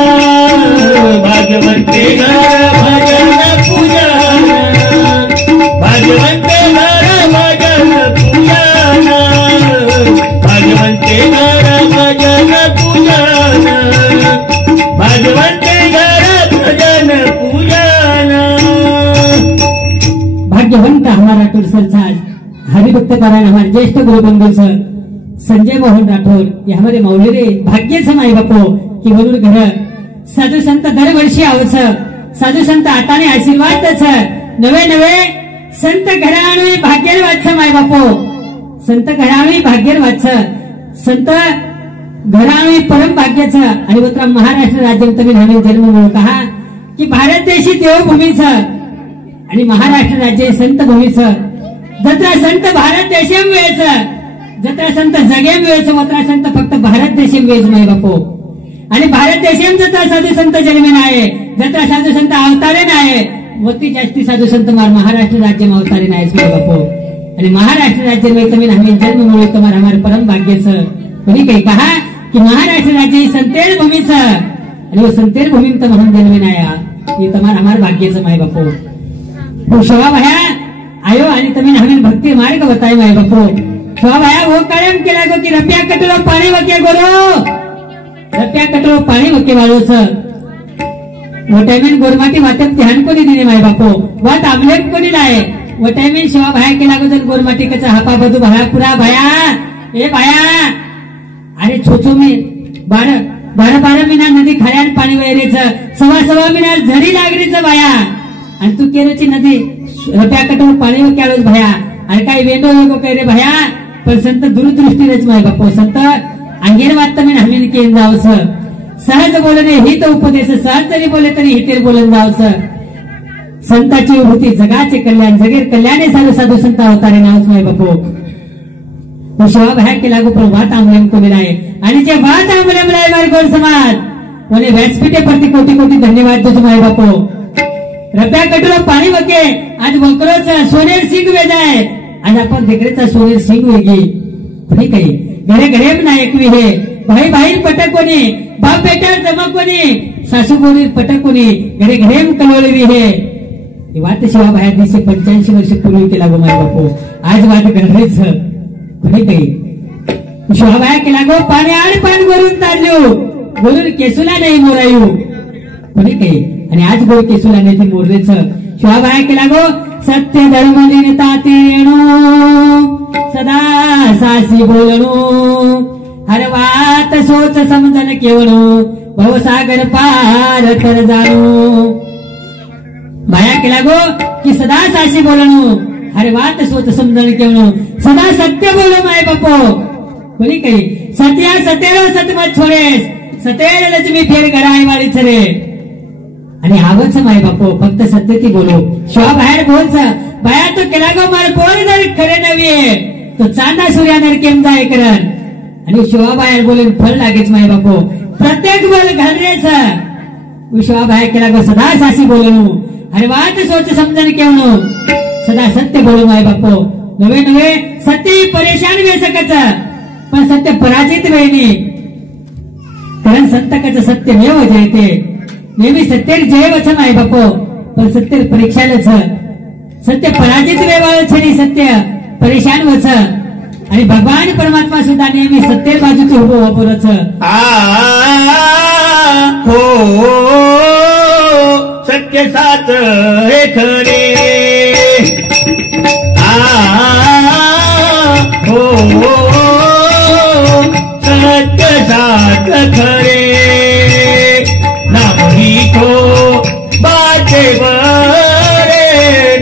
भाग्यवंते घर भजन पूजन भाग्यवंते घर भजन पूजन भाग्यवंते घर भजन पूजन भाग्यवंते घर भजन पूजन भाग्यवंत हमारा राठोड सरचा हरिभक्त पारायण हमारे ज्येष्ठ गुरुबंधु सर संजय मोहन राठोड ये हमारे मौलेरे भाग्य समाई बापू की म्हणून घर साधू संत दरवर्षी आवच साधू संत आताने आशीर्वाद नवे नवे संत घराणू भाग्यर वाच माय बापू संत घराणू भाग्यर वाच संत घराणू परम भाग्याचं आणि उतरा महाराष्ट्र राज्य तुम्ही नवीन जन्म म्हणून कहा की भारत देशी देवभूमीचं आणि महाराष्ट्र राज्य संत भूमीचं जत्रा संत भारत देशे वेळचं जत्रा संत जगे वेळचं मात्र संत फक्त भारत देशे वेळ माय बापू आणि भारत देशेम जत्रा साधू संत जन्मे नाही जत्रा साधू संत अवतारे नाही वती जास्ती साधू संत महाराष्ट्र राज्य में अवतारे नाही माय बापू आणि महाराष्ट्र राज्य में तुम्ही हमें जन्म मिळो तुम्हारा हमारे परम भाग्यचं कोणी काही कहा की महाराष्ट्र राज्य ही संतेर भूमीचं आणि वो संतेर भूमी में हम जन्मे नाही ये तुम्हारा हमारे भाग्यचं माय बापू शिवा भया आयो आणि तुम्ही हमें भक्ति मार्ग बताए माय बापू शिवा भया वो कायम केला गो की रप्या कटलो पाणी वके गोरो रप्या कटलो पाणी वके वालोच वो टाइमेन गोरमाटी वाटप ध्यान कोणी दिने माय बापू वाट आमलेट कोणी लाये वो टाइमेन शिवा भया केला गो जन गोरमाटी कचा हापा बधु भया पुरा भया ए भया अरे छोचो मी 12 मिना नदी खऱ्यान पाणी वैरेचं 6 मिना झरी लागरीचं भया आणि तू केरची नदी रप्या कटलो पाणी वक्यालोच भया आणि काही वेंडो लोक काय रे भया पण संत दूरदृष्टीनेच माय बापू संत अंगेर वाटतं मी हमीन केन जावस सहज बोलणे हित उपदेश सहज जरी बोले तरी हितेर बोलून जावस संताची विभूती जगाचे कल्याण जगेर कल्याणे साधू साधू संत अवतारे नावच माय बापू शिवा बाहेर केला गो पण वात आंबलेम कोणी आहे आणि जे वात आंबलेम राय मार गोर समाज कोणी व्यासपीठे प्रति कोटी कोटी धन्यवाद देतो माय बापू रब्या कटोरा पाणी वगे आज वक्रोचा सोनेर सिंग वेजाय आज आपण देखरेचा सोनेर सिंग वेगी पुढे काही घरे घरे नायक विहे भाई भाई पटक कोणी बाप बेटा जमा कोणी सासू कोणी पटक कोणी घरे घरे कलोळी विहे ही वाट शिवा बाहेर दिसे 85 वर्ष पूर्वी केला गो माय बापू आज वाट घडलीच पुढे काही शिवा बाहेर केला गो पाणी आणि पाणी भरून तारलो बोलून केसूला नाही मोरायू पुढे काही आणि आज गो केसूला नाही मोरलेच शिवा बाहेर केला गो सत्य धर्म लिहिता तेणू सदा सासी बोलणू हर वात सोच समजन केवणू भवसागर पार तर जाणू माया केला गो की सदा सासी बोलणू हर वात सोच समजन केवणू सदा सत्य बोलो माय बापो बोली काही सत्या सतेरो सतमत छोडेस सतेर लक्ष्मी फेर घराय वाडी छरे आणि आवच माय बापो फक्त सत्य ती बोलो शिवा बाहेर बोलच बाया तो केला गो मार कोण जर खरे नव्हे तो चांदा सूर्यानर केम जाय करण आणि शिवा बाहेर बोलून फळ लागेच माय बापो प्रत्येक बोल घालरेच शिवा बाहेर केला गो सदा सासी बोलणू अरे वाट सोच समजन केवणू सदा सत्य बोलू माय बापो नवे नवे सत्य परेशान वे सकच पण सत्य पराजित वेळी कारण संतकाचं सत्य मेव जयते नेहमी सत्तेर जय वच माय बापो पण सत्य परीक्षालच सत्य पराजित वेवाळ छरी सत्य परेशान वच आणि भगवान परमात्मा सुद्धा नेहमी सत्तेर बाजूचे उभो वापरच हो सत्य साच हे खरे हो सत्य साच खरे नाम रीठो बाटे बरे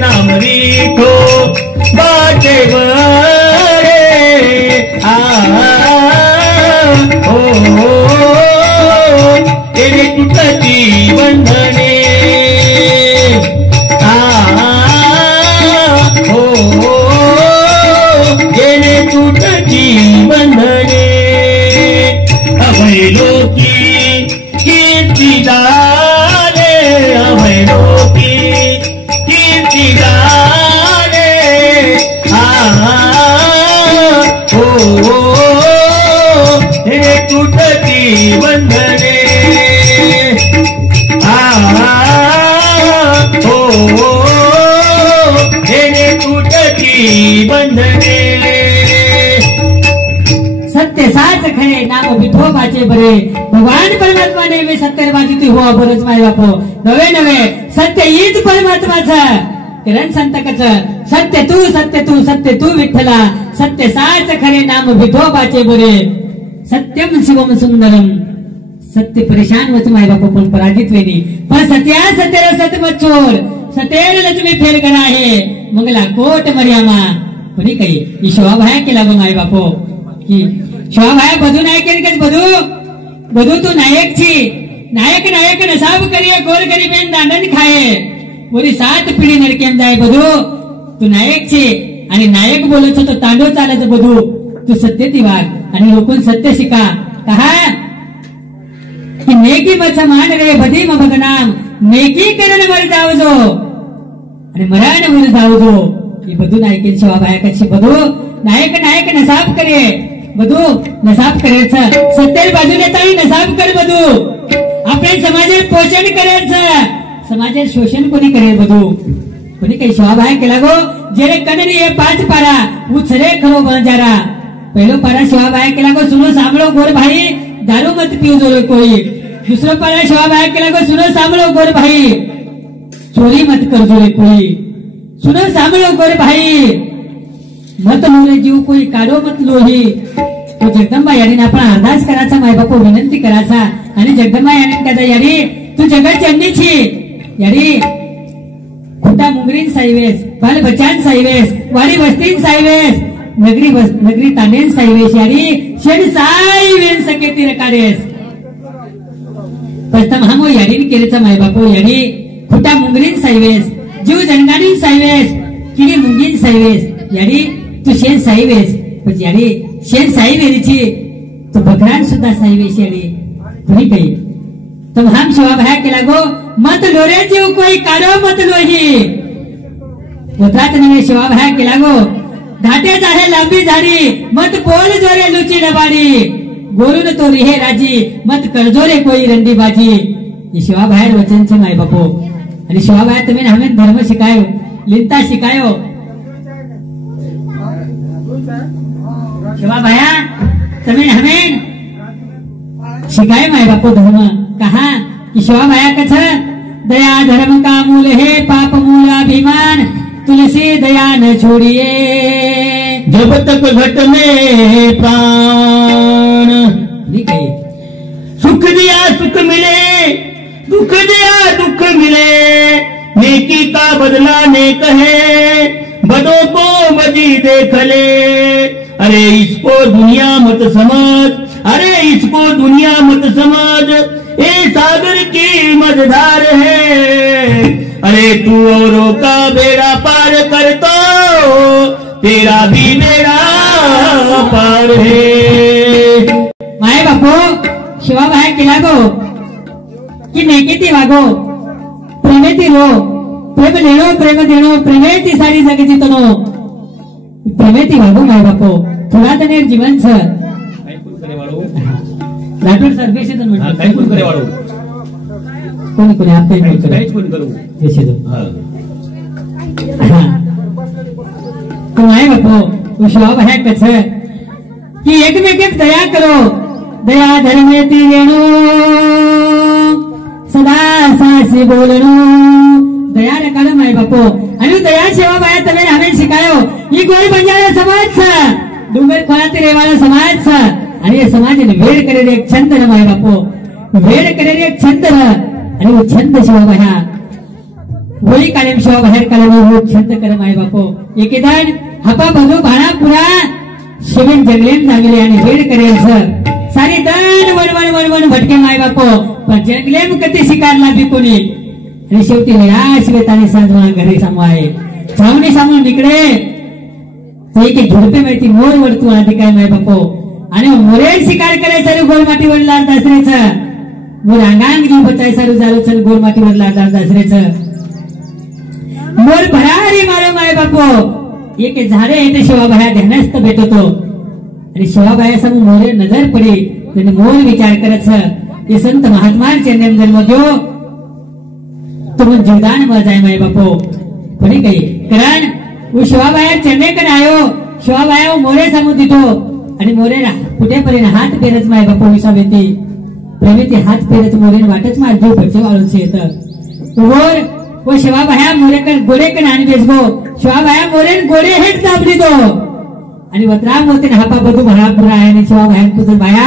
नाम रीठो बाटे बरे हो तेरे तुटती बंधने हो तेरे तुटती बंधने अभय लोकी कीर्ति दाने अभय लोकी कीर्ति दाने हो हे तुटती बंधने हो हे तुटती बंधने सत्य साच खरे नाम विठोबाचे बरे भगवान परमात्मा नेहमी सत्य बाजूची हो बरच माय बापो नवे नवे सत्य हीच परमात्माचं किरण संतकच सत्य तू सत्य तू सत्य तू विठ्ठला सत्य साच खरे नाम विठोबाचे बरे सत्यम शिवम सुंदरम सत्य परेशान वच माय बापो पण पराजित वेणी पण सत्या सत्य सतमत चोर सतेर लक्ष्मी फेर करा आहे मंगला कोट मर्यामा कोणी काही शिवा भाया केला ग माय बापो की शिवा भाया बधू नायक बधू तू नायक छी नायक नायक नसाब करिए गोर गरीबेन दांडन खाए बोली 7 पिढी नरकेम जाय बधू तू नायक छी आणि नायक बोलत तो तांडव चालत बधू तू सत्य ती वाग आणि लोकून सत्य शिका कहा की नेकी मच मान रे बधी म बदनाम नेकी करण वर जावजो आणि मरण वर जावजो ही बधू नायक शिवा भाया कशी बधू नायक नायक नसाब करे बधू नसाब करायचं सत्तेर बाजूने ताई नसाब कर बधू आपल्या समाजात पोषण करायचं समाजात शोषण कोणी करेल बधू कोणी काही शिवा बाहेर केला गो जेरे कनरी हे 5 पारा उछरे खरो बंजारा पहिलो पारा शिवा बाहेर केला गो सुनो सांभळो गोर भाई दारू मत पिऊ जोरे कोई दुसरो पारा शिवा बाहेर केला गो सुनो सांभळो गोर भाई चोरी मत कर जोरे कोई सुनो सांभळो गोर भाई मत लोरे जीव कोई काढो मत लोही तो जगदंबा याने आपण अरदास करायचा माय बापू विनंती करायचा आणि जगदंबा याने कदा यारी तू जगत जननीची यारी खुटा मुंगरीन साईवेस बाल बचान साईवेस वाडी वस्तीन साईवेस नगरी तानेन साईवेस यारी शेड साईवेन सके ती रकाडेस प्रथम हमो यारी केलेचा माय बापू यारी खुटा मुंगरीन साईवेस जीव जनगानीन साईवेस किडी मुंगीन साईवेस यारी तू शेन साईवेस पण यारी शेन साईवेरीची तू बकरान सुद्धा साईवेस यारी कोणी काही तो हम शिवा बाहेर केला गो मत लोरे जीव कोई काढो मत लोही उतरात नवे शिवा भाया केला गो घाटे आहे लांबी झाडी मत बोल जोरे लुची डबाडी गोरून तो रिहे राजी मत करजोरे कोई रंडी बाजी ये शिवा भाया वचन छे माय बापो आणि शिवा भाया तुम्ही हमें धर्म शिकायो लिंता शिकायो शिवा भाया तुम्ही हमें शिकाय माय बापो धर्म कहा कि शिवा भाया कछ दया धर्म का मूल है पाप मूल अभिमान तुलसी दया न छोड़िए जब तक घट में प्राण सुख दिया सुख मिले दुख दिया दुख मिले नेकी का बदला नेक है बदों को बदी देख ले अरे इसको दुनिया मत समझ अरे इसको दुनिया मत समझ ये सागर की मझधार है अरे तू औरों का बेड़ा पार कर तो तेरा भी बेड़ा पार है माय बापू शिवा भाया केला गो की नेकीती वागो प्रेमेती रो प्रेम लेणो प्रेम देणो प्रेमेती सारी जगती तनो प्रेमेती वागो माय बापू थोडा तने जीवन छ राठोड सर बेशे तो हां काय कोण करे वाळू कोणी कोणी आपण काहीच कोण करू बेशे तो हां तो माय बापू शिवा भाया कछ की एकमेक दया करो दया धर्मेती रेणो सदा सासी बोलणो दया रकाळ माय बापू आणि दया शिवा भाया तुम्ही हमें शिकायो ही गोरी बंजारा समाज छ डुंगर खोळातील रेवाळा समाज छ आणि हे समाजाने वेळ करेल एक छंद न माय बापू वेळ करेल एक छंद आणि वो छंद शिवा भाया वही कायम शिवा बाहेर काढून वो छंद कर माय बापू एकेदान हपा बधू भाणा पुरा शिवेन जंगलेम जागले आणि वेळ करेल सर सारी दण वणवण वणवण भटके माय बापू पण जंगलेम कधी शिकारला बी कोणी आणि शेवटी निराश वेताने सांजवा घरी समवाय छावणी सामून निकडे ते की झुडपे माहिती मोर वडतू आधी काय माय बापू आणि मोरेल शिकार करे सारू गोलमाटी वडला दसरेच मोर अंगांग जीव बचाय सारू जारू चल गोलमाटी वडला दसरेच मोर भरारी मारो माय बापू एक झाडे येते शिवा भाया ध्यानस्थ भेटतो आणि शिवा भाया समोर मोरे नजर पडी त्याने मोर विचार करत ये संत महात्मांचे नेम जन्म घेऊ तुम जीवदान मळ जाय माय बापू पडी काही कारण वो शिवा भाया चेन्नईकडे आयो शिवा भाया मोरे समोर दितो आणि मोरे कुठेपर्यंत हात पेरच माय बापू विसावेती प्रेमेती हात पेरच मोरे वाटच मार जीव भरचे वाळून येत वर वो शिवा भाया मोरेकर गोडेकडे आणि बेसगो शिवा भाया मोरेन गोडे हेच दाबली तो आणि वत्रा मोते हापा बधू भरापुरा आहे आणि शिवा भाया तुझं भाया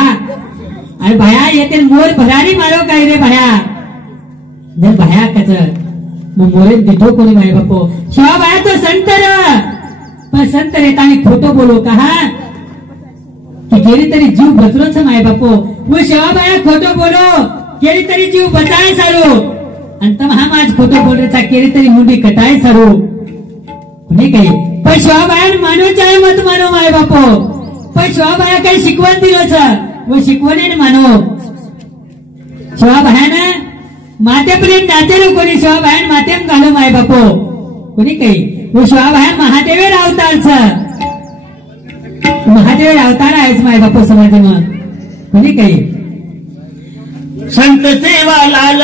आणि भाया येते मोर भरारी मारो काय रे भाया जर भाया कच मग मोरेन दिठो कोणी माय बापू शिवा भाया तो संतर पण संत रेतानी खोटो बोलो कहा की केली तरी जीव बचलोच माय बापू वो शिवा भाया खोटो बोलो केली तरी जीव बचाय सारू आणि तम हा माझ खोटो बोलायचा केली तरी मुंडी कटाय सारू नाही काही पण शिवा बाया मानो चाहे मत मानो माय बापो पण शिवा बाया काही शिकवण दिलोच व शिकवणे मानो शिवा बायानं मातेपर्यंत नाचेलो कोणी शिवा बायान मातेम घालो माय बापो कोणी काही व शिवा बाया महादेवेर अवतारच महादेवेर अवतार आहेच माय बापो समाजानं कोणी काही संत सेवा लाल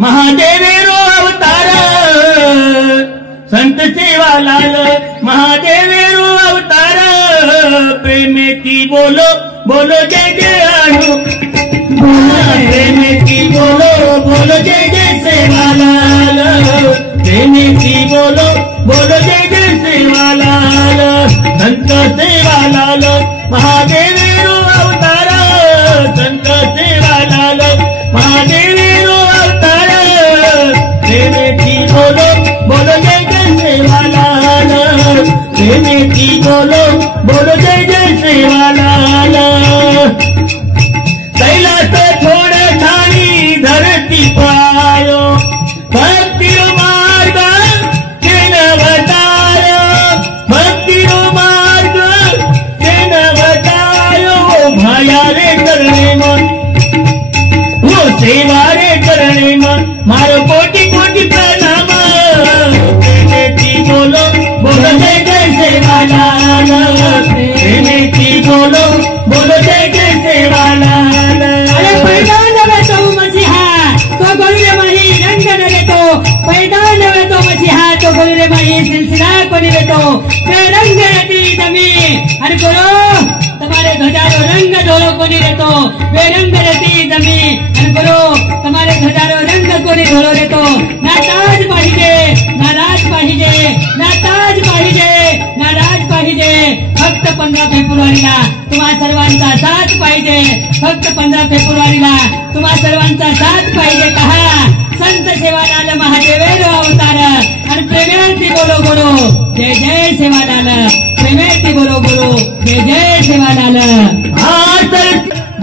महादेवेरो अवतार संत सेवा लाल महादेवेरो अवतार प्रेमेती बोलो बोलो जय जय आणू प्रेमेती बोलो बोलो जय जय सेवा लाल प्रेमेती बोलो बोलो जय जय सेवा लाल संत सेवा लाल महादेवेरो अवतार संत सेवा लाल महादेवेरो अवतार प्रेमेती बोलो बोलो जय जय सेवा लाल प्रेमेती बोलो बोलो जय जय सेवा लाल कैलास छोड़ ठाणी धरती पायो भक्ति मार्ग केन बतायो भक्ति मार्ग केन बतायो भाया रे करणे मन वो सेवा रे करणे मन मारो सेवालाल प्रेमेची बोलो बोलो जय जय सेवालाल अरे पैदा नव्हे तो मसीहा तो गोरुरे माही रंग नव्हे तो पैदा नव्हे तो मसीहा तो गोरुरे माही सिलसिला कोणी देतो ते रंग नदी जमी आणि गुरु तुम्हारे ध्वजारो रंग धोलो कोणी देतो वे रंग रती जमी आणि गुरु तुम्हारे ध्वजारो रंग कोणी धोलो देतो ना ताज पाहिजे ना राज पाहिजे ना ताज पाहिजे ना राज पाहिजे फक्त 15 फेब्रुवारीला तुम्हा सर्वांचा साथ पाहिजे फक्त 15 फेब्रुवारीला तुम्हा सर्वांचा साथ पाहिजे कहा संत सेवालाल महादेवेर अवतार आणि प्रेमेती बोलो बोलो जय जय सेवालाल प्रेमेती बोलो बोलो जय जय सेवालाल तर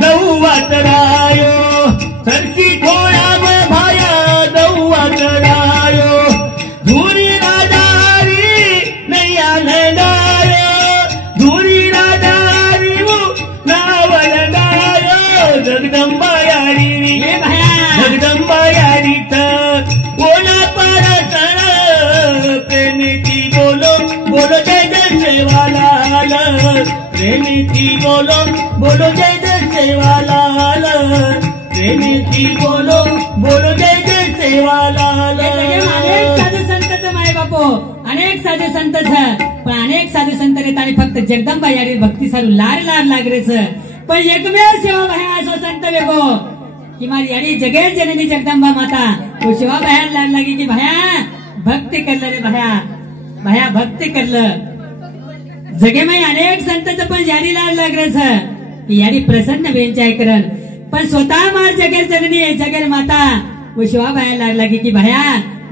दौवात रायो सरसी थोडा भाया दौवात रायो धुरी राजारी नैया लडायो धुरी राजारी नावल गायो जगदंबा यारी हे भया जगदंबा यारी कोणा परसण प्रेमीची बोलो बोलो जय जय सेवालाल प्रेमीची बोलो बोलो जय जय सेवालाल प्रेमीची बोलो बोलो जय जय सेवालाल अनेक साधू संतच माय बापो अनेक साधू संतच पण अनेक साधू संत रेत आणि फक्त जगदंबा यारी भक्ती सारू लाड लाड लागरेच पण एकमेव सेवा भया असो संत वेगो कि मारी यारी जगेर जननी जगदंबा माता तो सेवा भया लाड लागी की भया भक्ती करलं रे भया भया भक्ती करलं जगे में अनेक संतच पण यारी लाड लागरेच की यारी प्रसन्न बेंचाय करन पण स्वतः मार जगेर जननी जगेर माता वो शिवा भया लाड लागी की भया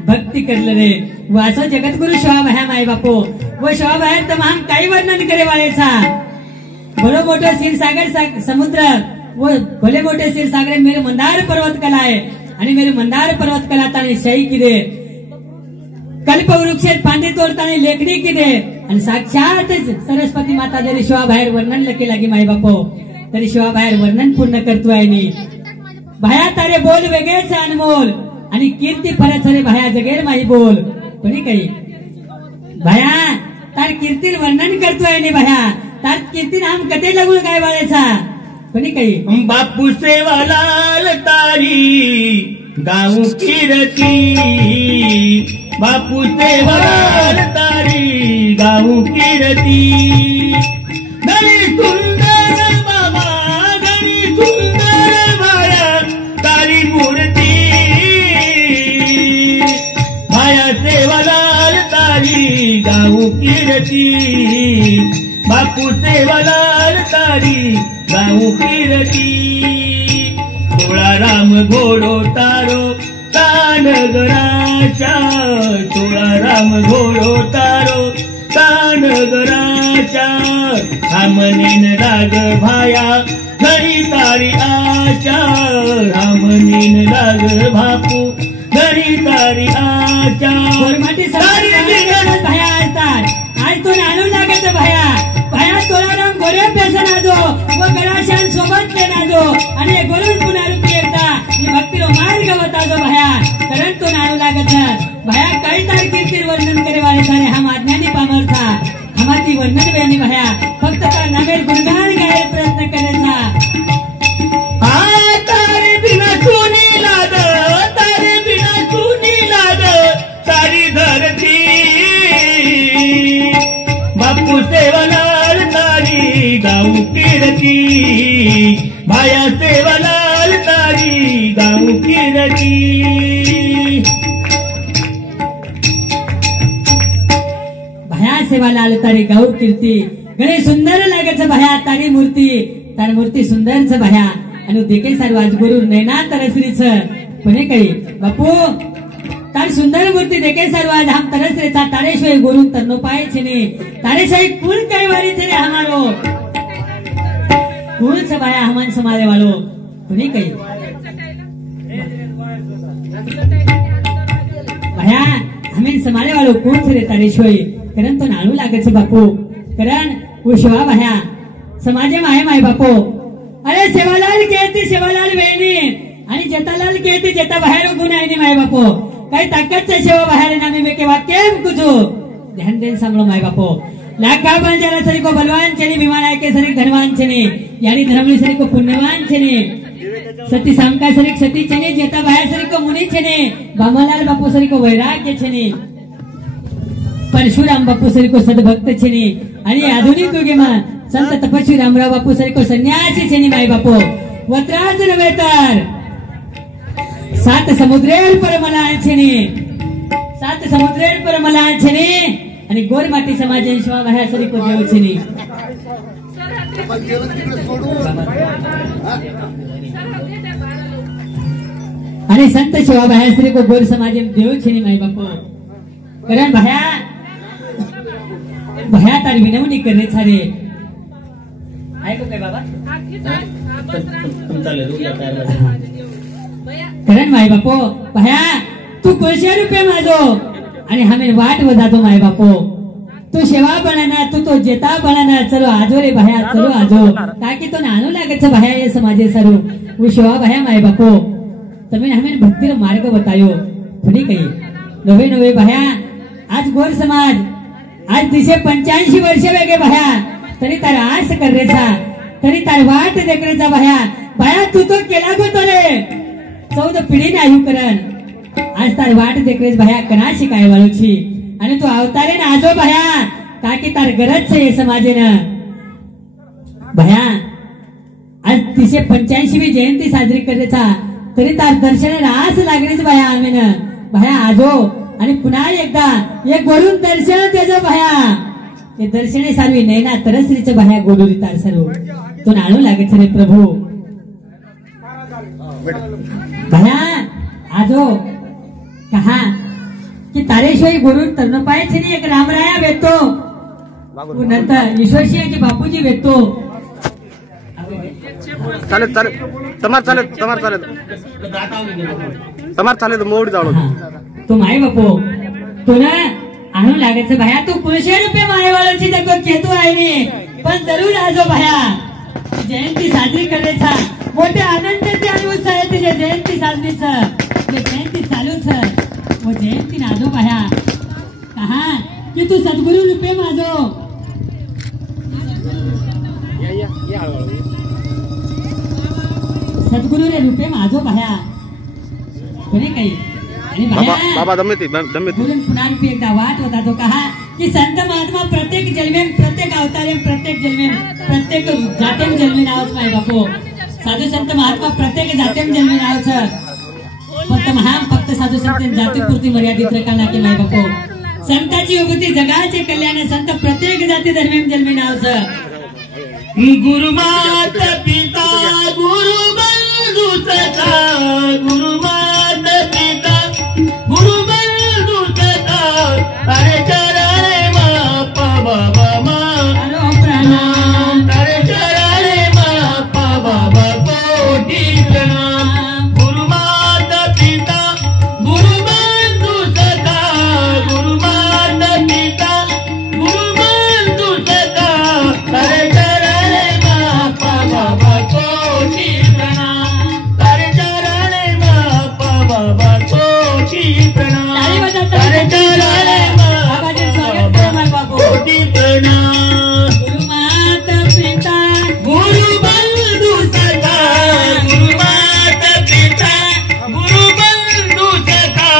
भक्ती करलं रे वो असो जगतगुरु शिवा भया माय बापो वो शिवा भया तमाम काही वर्णन करे वाळेचा भलो मोठो क्षीरसागर समुद्र वो भले मोठे क्षीरसागर मेरे मंदार पर्वत कला आहे आणि मेरे मंदार पर्वत कला ताने शाही किदे कल्पवृक्षेत पांदे तोडताना लेखणी किदे आणि साक्षात सरस्वती माता जरी शिवा बाहेर वर्णन लकी लागी माय बापो तरी शिवा बाहेर वर्णन पूर्ण करतोय नी भया तारे बोल वेगळेच अनमोल आणि कीर्ती फरच रे भया जगेर माही बोल कोणी काही भया तार कीर्ती वर्णन करतोय नी भया तार कीर्ती हम कते लगून काय वाळेचा कोणी काही बापू सेवालाल तारी गाऊ कीर्ती बापू सेवालाल तारी गाऊ कीर्ती गणी सुंदर बाबा गणी सुंदर बाया तारी मूर्ती माया सेवालाल तारी गाऊ कीर्ती बापू सेवालाल तारी गाऊ कीर्ती थोडा राम घोडो तारो तानगराच्या थोडा राम घोडो तारो तानगराच्या हमनीन राग भाया घरी तारी आच्या हमनीन राग भापू घरी तारी आच्या भया असतात आज तो नानू लागत भया भया तोला राम गोरे पेसन आजो व गराशान सोबत नाजो आणि गोरुन पुनरुक्ती एकदा ही भक्ती रो मार्ग बताजो भया कारण तो नानू लागत भया काही तार कीर्ती वर्णन करे वाले सारे हम आज्ञानी पामर था हमारी वर्णन बेनी भया फक्त तर नवेर गुणगान गाय प्रयत्न करायचा तारे बिना सुनी लाग तारे बिना सुनी लाग सारी धरती बापू सेवालाल तारी गाऊ कीर्ती भाया सेवालाल तारी गाऊ कीर्ती भया सेवालाल तारी गाऊ कीर्ती गणे सुंदर लागेच भया तारी मूर्ती तार मूर्ती सुंदरच भया आणि देखे सर्व आज गुरु नैना तरसरीच कोणी काही बापू तार सुंदर मूर्ती देखे सर्व आज हम तरसरेचा तारेश्वरी गुरु तरनो पाए छे तारेशाही कुल कई वारी थे हमारो कुल से भाया हमन समारे वालो कोणी काही भया हमें समारे वालो कुल से तारेश्वरी कारण तो नानू लागे बापू कारण वो शिवा भया समाजे माहे माय बापू अरे सेवालाल कहती सेवालाल बहिणी आणि जेतालाल कहती जेता बाहेर गुण आहे माय बापो काही ताकदच्या सेवा बाहेर नामे में केवा केम कुजो ध्यान देन सांगलो माय बापो लाखा बंजारा सरी को बलवान छने भीमानाय के सरी धनवान छने यानी धर्मली सरी को पुण्यवान छने सती सामका सरी सती छने जेता भाया सरी को मुनि छने बामालाल बापू सरी को वैराग्य छने परशुराम बापू सरी को सद्भक्त छने आणि आधुनिक युगेમાં संत तपस्वी रामराव बापू सरी को संन्यासी छने माय बापू वत्राज नव्हे तर सात समुद्रेर परमलाल छने सात समुद्रेर परमलाल छने आणि गोरमाटी समाज शिवा भाया सरी को देव छने आणि संत शिवा भाया सरी को गोर समाज देव छने माय बापू कारण भाया भया तारी विनवणी करणे छारे ऐकू काय बाबा कारण माय बापो भया तू 500 रुपये माझो आणि हमें वाट वजातो माय बापो तू सेवा बनाना तू तो जेता बनाना चलो आजो रे भया चलो आजो ताकि तो नानो लागत भया ये समाजे सरू वो सेवा भया माय बापो तमें हमें भक्ति रो मार्ग बतायो थोड़ी कही नवे नवे भया आज गोर समाज आज 385 वर्ष वेगे भया तरी तार आस करेचा तरी तार वाट देखरेचा भया भया तू तो केला गो रे 14 पिढी आयु करण आज तार वाट देखरेच भया कना शिकाय वाळू छी आणि तू अवतारे ना आजो भया ताकि तार गरज छे समाजे न भया आज 385वी जयंती साजरी करेचा तरी तार दर्शन आस लागलीच भया आम्ही न भया आजो आणि पुन्हा एकदा एक गोडून दर्शन त्याचं भया ते दर्शने सारवी नैना तरसरीचं भया गोडूरी तार सर्व तो नाणू लागत रे प्रभू भया आजो कहा कि तारेश्वरी गुरु तरुण पाय छे एक रामराया भेटतो नंतर ईश्वरसिंह की बापूजी भेटतो चालेल चालेल तमार चालेल मोड जाळो तू माय बापू तू ना आणू लागायचं भया तू 500 रुपये मायवाळाची जगो केतू आहे पण जरूर आजो भया जयंती साजरी करायचा मोठ्या आनंदाचे अनुत्साह आहे तुझ्या जयंती साजरीचं जयंती चालूच वो जयंती नाजो भया कहा की तू सद्गुरु रुपये माझो सद्गुरु रे रुपये माझो भया कोणी काही बाबा दम्मेती पुन्हा एकदा वाट होता तो कहा कि संत महात्मा प्रत्येक जन्मे प्रत्येक अवतारे प्रत्येक जन्मे प्रत्येक जातेम जन्मे नावच माय बापू साधू संत महात्मा प्रत्येक जातेम जन्मे नावच फक्त साधू संत जातीपुरती मर्यादित रकाना की माय बापू संताची विभूती जगाचे कल्याण संत प्रत्येक जाती धर्मेम जन्मे नावच गुरुमात पिता गुरु बंधु सखा गुरुमात पिता गुरु बंधु सखा अरे चरणे मापा बाबा मा प्रणाम अरे चरणे मापा बाबा कोटी प्रणाम गुरुमात पिता गुरु बंधु सखा गुरुमात पिता गुरु बंधु सखा अरे चरणे मापा बाबा कोटी प्रणाम अरे चरणे मापा बाबा कोटी प्रणाम अरे चरणे मापा कोटी प्रणाम गुरुमात पिता गुरु बंधु सखा गुरुमात पिता गुरु बंधु सखा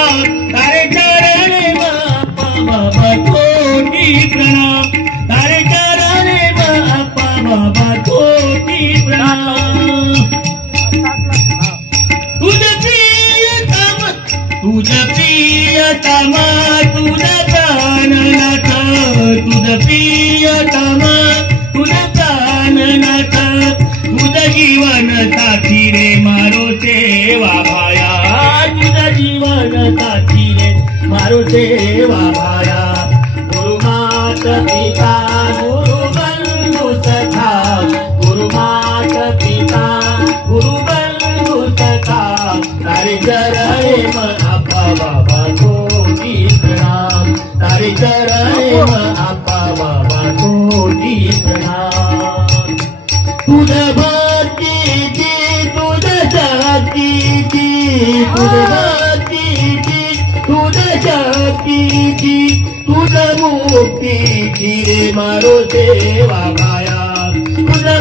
तारे चरणे मापा बाबा कोटी प्रणाम तारे चरणे मापा बाबा कोटी प्रणाम तुझ प्रियतम तुझ प्रियतम तुझ प्राणनाथ तुझ प्रियतम तुझ प्राणनाथ तुझ जीवन साथी रे मारो सेवा भाया तुझ जीवन साथी रे मारो सेवा भाया गुरुमात पिता गुरु बंधु सखा गुरुमात पिता गुरु बंधु सखा तारे चरणे मापा बाबा कोटी प्रणाम तारे चरणे मापा बाबा कोटी प्रणाम तुझ भक्तीची तुझ शक्तीची तुझ भक्तीची तुझ शक्तीची तुझ मुक्तीची रे मारो सेवा भाया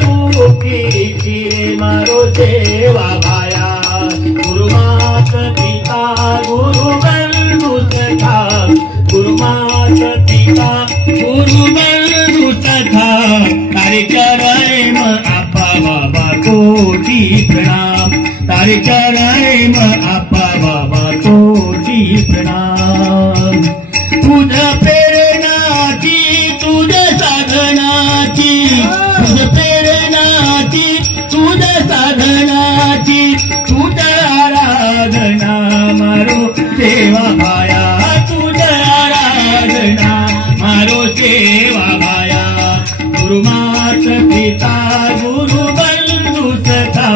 मुखी रे मारो सेवा भाया गुरुमात पिता गुरु बंधु सखा गुरुमात पिता गुरु बंधु सखा तारे चरण में आपा बाबा कोटि प्रणाम तारे चरण में आपा बाबा कोटि प्रणाम तुझ प्रेरणाची तुझ साधनाची तुझ प्रेरणाची तुझ साधनाची तुझ आराधना मारो सेवा भाया तुझ आराधना मारो सेवा भाया गुरुमात पिता गुरु बंधु सखा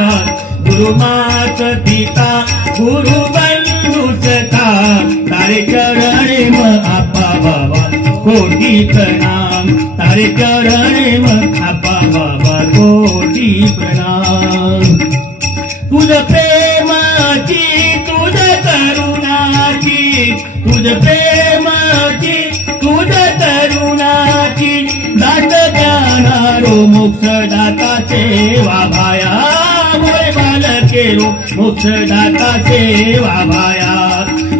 गुरुमात पिता गुरु बंधु सखा तारे चरण में आपा बाबा कोटि प्रणाम तारे चरण में आपा बाबा कोटि प्रणाम तुझ प्रेमाची तुझ करुणाची तुझ प्रेमाची तुझ करुणाची दात ज्ञानारो मोक्ष दाता सेवा भाया मोरे बालकेरो मोक्ष दाता सेवा भाया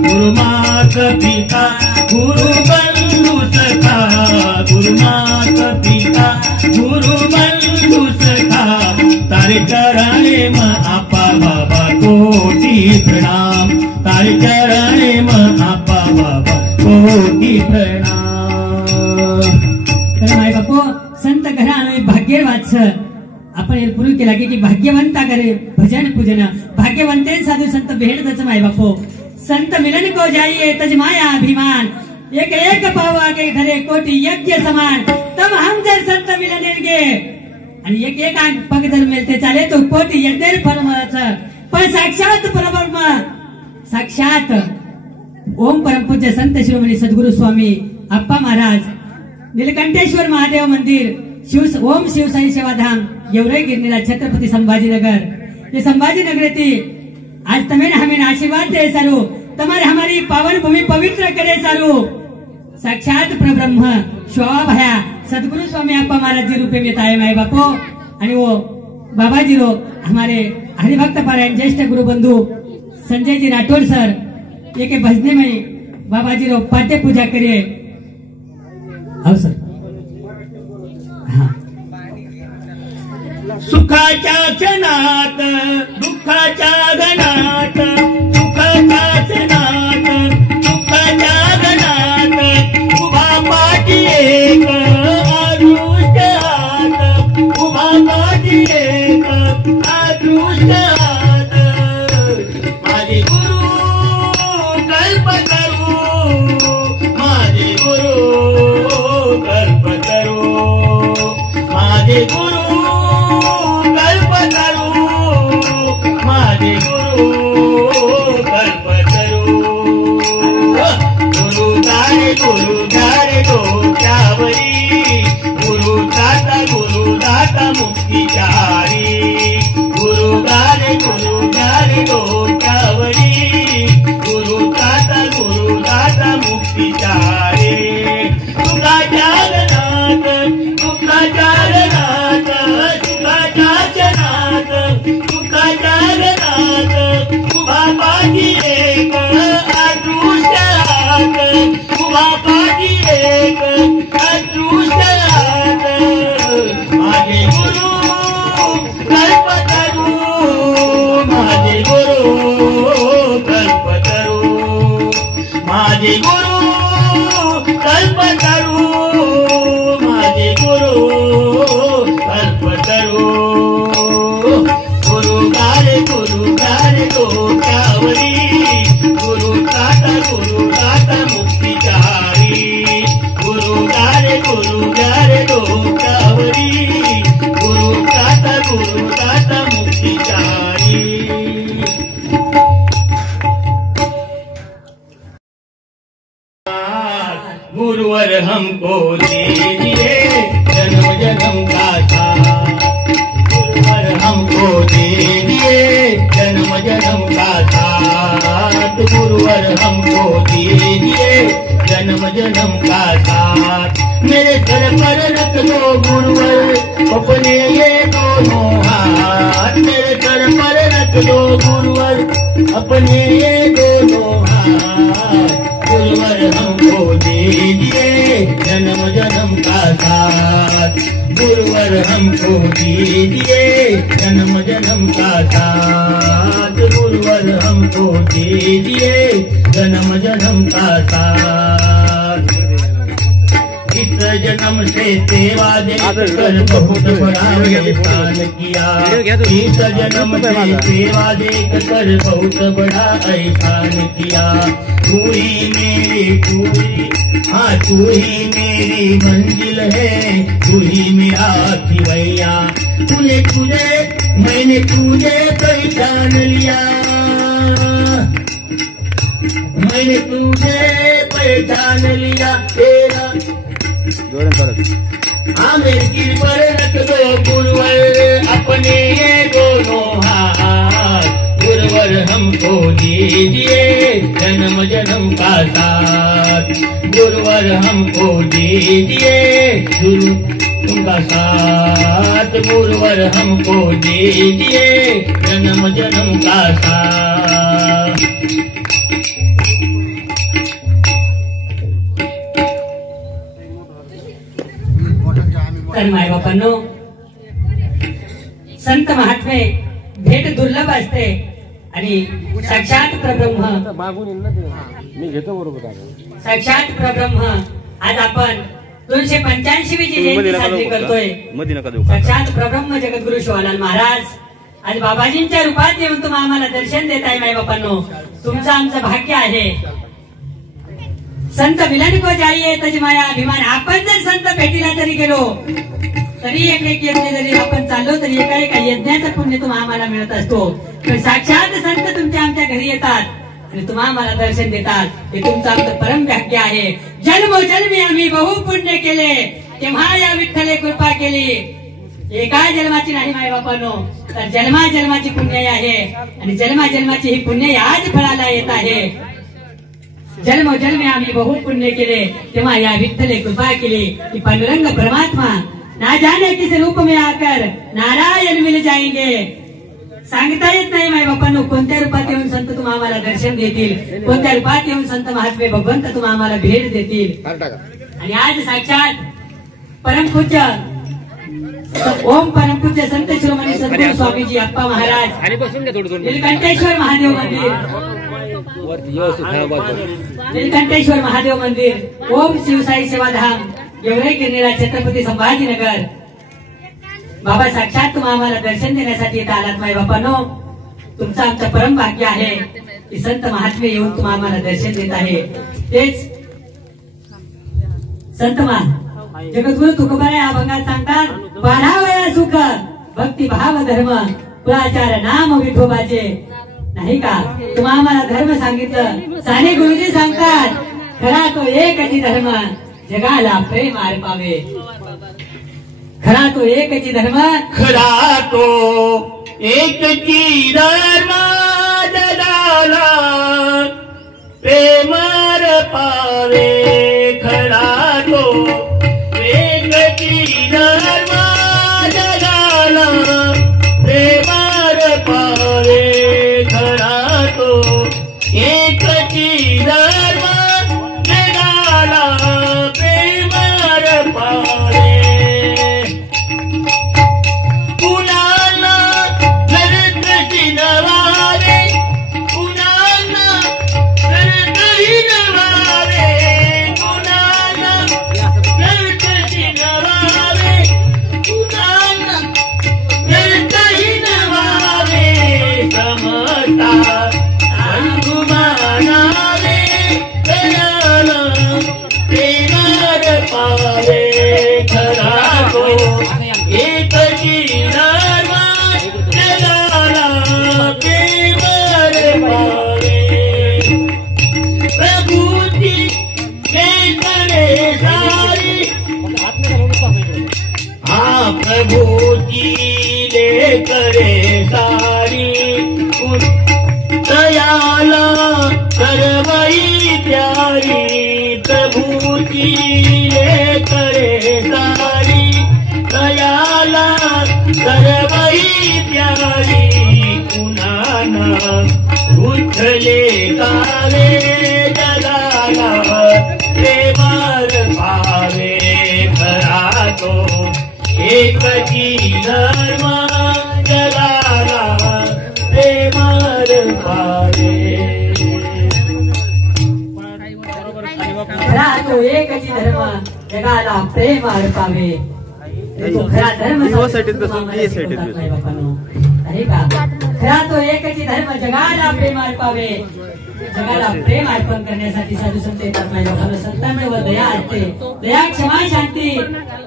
गुरुमात पिता गुरु बंधु सखा गुरुमात पिता गुरु बंधु सखा तारे चरणे में आपा बाबा कोटि प्रणाम तारे चरणे में आपा बाबा कोटि प्रणाम तर माय बापू संत घराणे भाग्य वाच आपण पूर्वी केला की भाग्यवंता करे भजन पूजन भाग्यवंते साधू संत भेटच माय बापू संत मिलन को जाइए तज माया अभिमान एक एक पावा के धरे कोटि यज्ञ समान तब हम जर संत मिलन गे आणि एक एक पग जर मिळते चाले तो कोटि यज्ञ फल पण साक्षात परब्रह्म साक्षात ओम परमपूज्य संत शिरोमणी सद्गुरु स्वामी अप्पा महाराज नीलकंठेश्वर महादेव मंदिर ओम शिवसाई सेवाधाम येवरे गिरनीला छत्रपती संभाजीनगर ये संभाजीनगर आज तमें हमें आशीर्वाद दे सारू तमारे हमारी पावन भूमि पवित्र करे सारू साक्षात परब्रह्म शोभा भया सदगुरु स्वामी अप्पा महाराज जी रूपे में आए माए बापो आणि वो बाबा जी रो हमारे हरिभक्त पारायण ज्येष्ठ गुरु बंधु संजय जी राठौड़ सर ये के भजने में बाबा जी रो पाठ्य पूजा करिए आओ सर हाँ सुखाच्या क्षणात दुःखाच्या घनात सुखाच्या क्षणात दुःखाच्या घनात उभा पाठी एक अदृष्ट हात उभा पाठी एक अदृष्ट हात माझे गुरु कल्पतरू माझे गुरु कल्पतरू माझे गुरु माझे गुरु कल्पतरू गुरु गारे डोक्यावरी गुरु दाता मुक्तीचारी गुरु गारे डोक्यावरी गुरु दाता मुक्तीचारी सुखाच्या गणात सुखाच्या गणात सुखाच्या क्षणात सुखाच्या गणात उभा पाठी एक अदृष्ट हात उभा पाठी एक अदृष्ट हात माझे गुरु कल्पतरू माझे गुरु कल्पतरू माझे गुरु कल्पतरू माझे गुरु कल्पतरू गुरु गारे डोक्यावरी गुरु दाता मुक्तीचारी गुरु गारे डोक्यावरी गुरु दाता मुक्तीचारी गुरुवर हमको दीजिए जन्म जन्म का साथ गुरुवर हमको दीजिए जन्म जन्म का साथ गुरुवर हमको दीजिए जन्म जन्म का साथ मेरे सर पर रख दो गुरुवर अपने ये दोनों हाथ, मेरे सर पर रख दो गुरुवर अपने ये दोनों हाथ। गुरुवर हमको दीजिए जन्म जन्म का साथ, गुरुवर हमको दीजिए जन्म जन्म का साथ, गुरुवर हमको दीजिए जन्म जन्म का साथ। इस जन्म से सेवा देकर बहुत बड़ा एहसान किया, इस जन्म से सेवा देकर बहुत बड़ा एहसान किया। तू ही मेरी पूरी, हाँ तू ही मेरी मंजिल है, तू ही मेरा खिवैया। तूने तुझे मैंने तुझे पहचान लिया, मैंने तुझे पहचान लिया तेरा। हाँ मेरी गिर पर रख दो गुरुवर अपने ये दोनों हाथ, गुरुवर हमको दीजिए जन्म जन्म का साथ, गुरुवर हमको दीजिए उनका साथ, गुरुवर हमको दीजिए जन्म जन्म का साथ। तर माय बापांनो, संत महात्मे भेट दुर्लभ असते आणि साक्षात परब्रह्म, साक्षात परब्रह्म आज आपण 285वी जयंती साजरी करतोय। साक्षात परब्रह्म जगद्गुरु शिवानंद महाराज आज बाबाजींच्या रूपात येऊन तुम्ही आम्हाला दर्शन देताय। माय बापांनो, तुमचं आमचं भाग्य आहे। संत मिलन को जाइए तज माया अभिमान। आपण जर संत भेटीला जरी गेलो तरी एक एक यज्ञ जरी आपण चाललो तरी एका एका यज्ञाचं पुण्य तुम्हाला आम्हाला मिळत असतो। तर साक्षात संत तुमच्या आमच्या घरी येतात आणि तुम्हाला आम्हाला दर्शन देतात, हे तुमचं आमचं परम भाग्य आहे। जन्मोजन्मी आम्ही बहु पुण्य केले तेव्हा या विठ्ठले कृपा केली। एका जन्माची नाही माय बापांनो, तर जन्मा जन्माची पुण्य आहे आणि जन्मा जन्माची ही पुण्य आज फळाला येत आहे। जन्मोजन्मी आम्ही बहु पुण्य केले तेव्हा या विठ्ठले कृपा केली कि पांडुरंग परमात्मा ना जाने किस रूप में आकर नारायण मिल जाएंगे। सांगता येत नाही माय बापांनो, कोणत्या रूपात येऊन संत तुम्हाला आम्हाला दर्शन देतील, कोणत्या रूपात येऊन संत महात्मे भगवंत तुम्हाला आम्हाला भेट देतील। आणि आज साक्षात परमपूज्य ओम परमपूज्य संत शिरोमणी सद्गुरू स्वामीजी अप्पा महाराज नीलकंठेश्वर महादेव मंदिर, नीलकंठेश्वर महादेव मंदिर, ओम शिवसाई सेवाधाम, गेवराई गिरनीला, छत्रपती संभाजीनगर। बाबा साक्षात तुम्हाला आम्हाला दर्शन देण्यासाठी येत आलात माय बापांनो, तुमचं आमचं परम भाग्य आहे की संत महात्मे येऊन तुम्हाला आम्हाला दर्शन देत आहे। तेच संत जगद्गुरु तुकोबाराय अभंगात सांगतात, वाढावया सुख भक्ती भाव धर्म कुळाचार नाम विठोबाचे। नाही का तुम्हाला आम्हाला धर्म सांगितलं, साने गुरुजी सांगतात, खरा तो एकची धर्म जगाला प्रेम अर्पावे। खरा तो एकची धर्म, खरा तो एकची धर्म जगाला प्रेम अर्पावे। खरा तो एकची धर्म जगाला प्रेम अर्पावे। खरा तो एकची धर्म जगाला प्रेम अर्पावे। प्रभु जी ले करे सारी दयाला करवई प्यारी। प्रभु जी ले करे सारी उठले गावे जगाला प्रेमार भावे खरा तो एकची धर्म जगाला प्रेमार भावे खरा तो एकची धर्म जगाला प्रेम अर्पावे तो खरा धर्म आहे का खरा तो एकची धर्म जगाला प्रेम अर्पावे जगाला प्रेम अर्पण करण्यासाठी साधू संत येतात माझ्या लोकांना संतांना व दया असते दया क्षमा शांती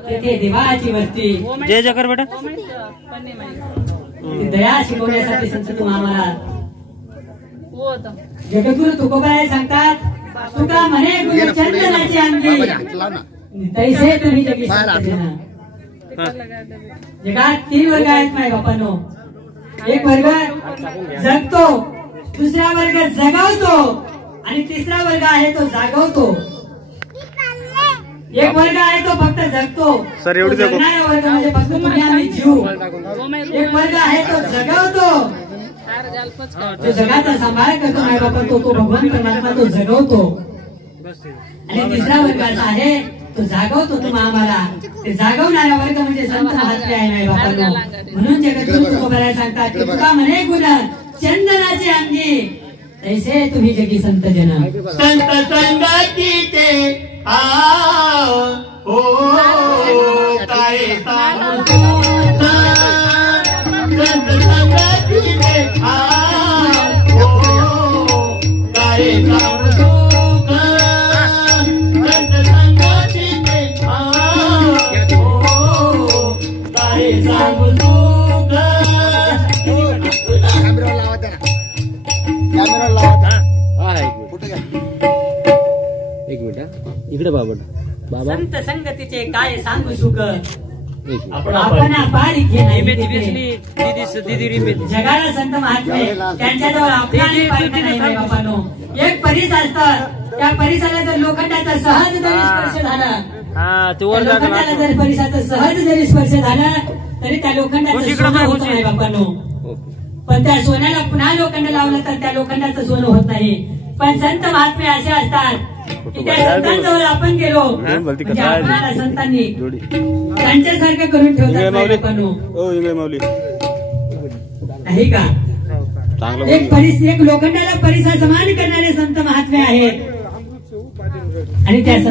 तेथे देवाची वस्ती जय जकर बेटा दया शिकवण्यासाठी संत तुम्हाला जगद्गुरु तुकोबाराय सांगतात तुका म्हणे गुरु चंदनाची अंगी तैसे तुम्ही जगी संतजना जगात 3 वर्ग आहेत माझ्या बापांनो एक वर्ग जगतो दुसरा वर्ग जगवतो आणि तिसरा वर्ग आहे तो जागवतो एक वर्ग आहे तो फक्त जगतो जगणारा वर्ग म्हणजे फक्त तुम्ही आम्ही जीव एक वर्ग आहे तो जगवतो तो जगाचा सांभाळ करतो माय बापा तो भगवान परमात्मा तो जगवतो आणि तिसरा वर्ग असा आहे तो जागवतो तो आम्हाला ते जागवणारा वर्ग म्हणजे संत महात्मे आहे माय बापांनो म्हणून जगद्गुरु तुकोबाराय सांगतात की तुका म्हणे गुण चंदनाची अंगी तैसे तुम्ही जगी संत जन संत संगतीचे हो काय सांगू संत संगतीचे हो काय सांगू संत संगतीचे हो काय सांगू एक मिनिट इकडे बाबा बाबा संत संगतीचे काय सांगू सुख आपण आपण पारी दीदी जगाला संत महात्मे त्यांच्याजवळ आपल्या बापानो एक परिस असतं त्या परिसाला जर लोखंडाचा सहज जरी स्पर्श झाला लोखंडाला जर परिसाचा सहज जरी स्पर्श झाला तरी त्या लोखंडाचं सोनं होत नाही बापानो पण त्या सोन्याला पुन्हा लोखंड लावलं तर त्या लोखंडाचं सोनं होत नाही पण संत महात्मे असे असतात की त्या संतांजवळ आपण गेलो म्हणजे आपल्याला संतांनी त्यांच्यासारखं करून ठेवतात नाही का एक लोखंडाला परिसा समान करणारे संत महात्मे आहेत आणि त्या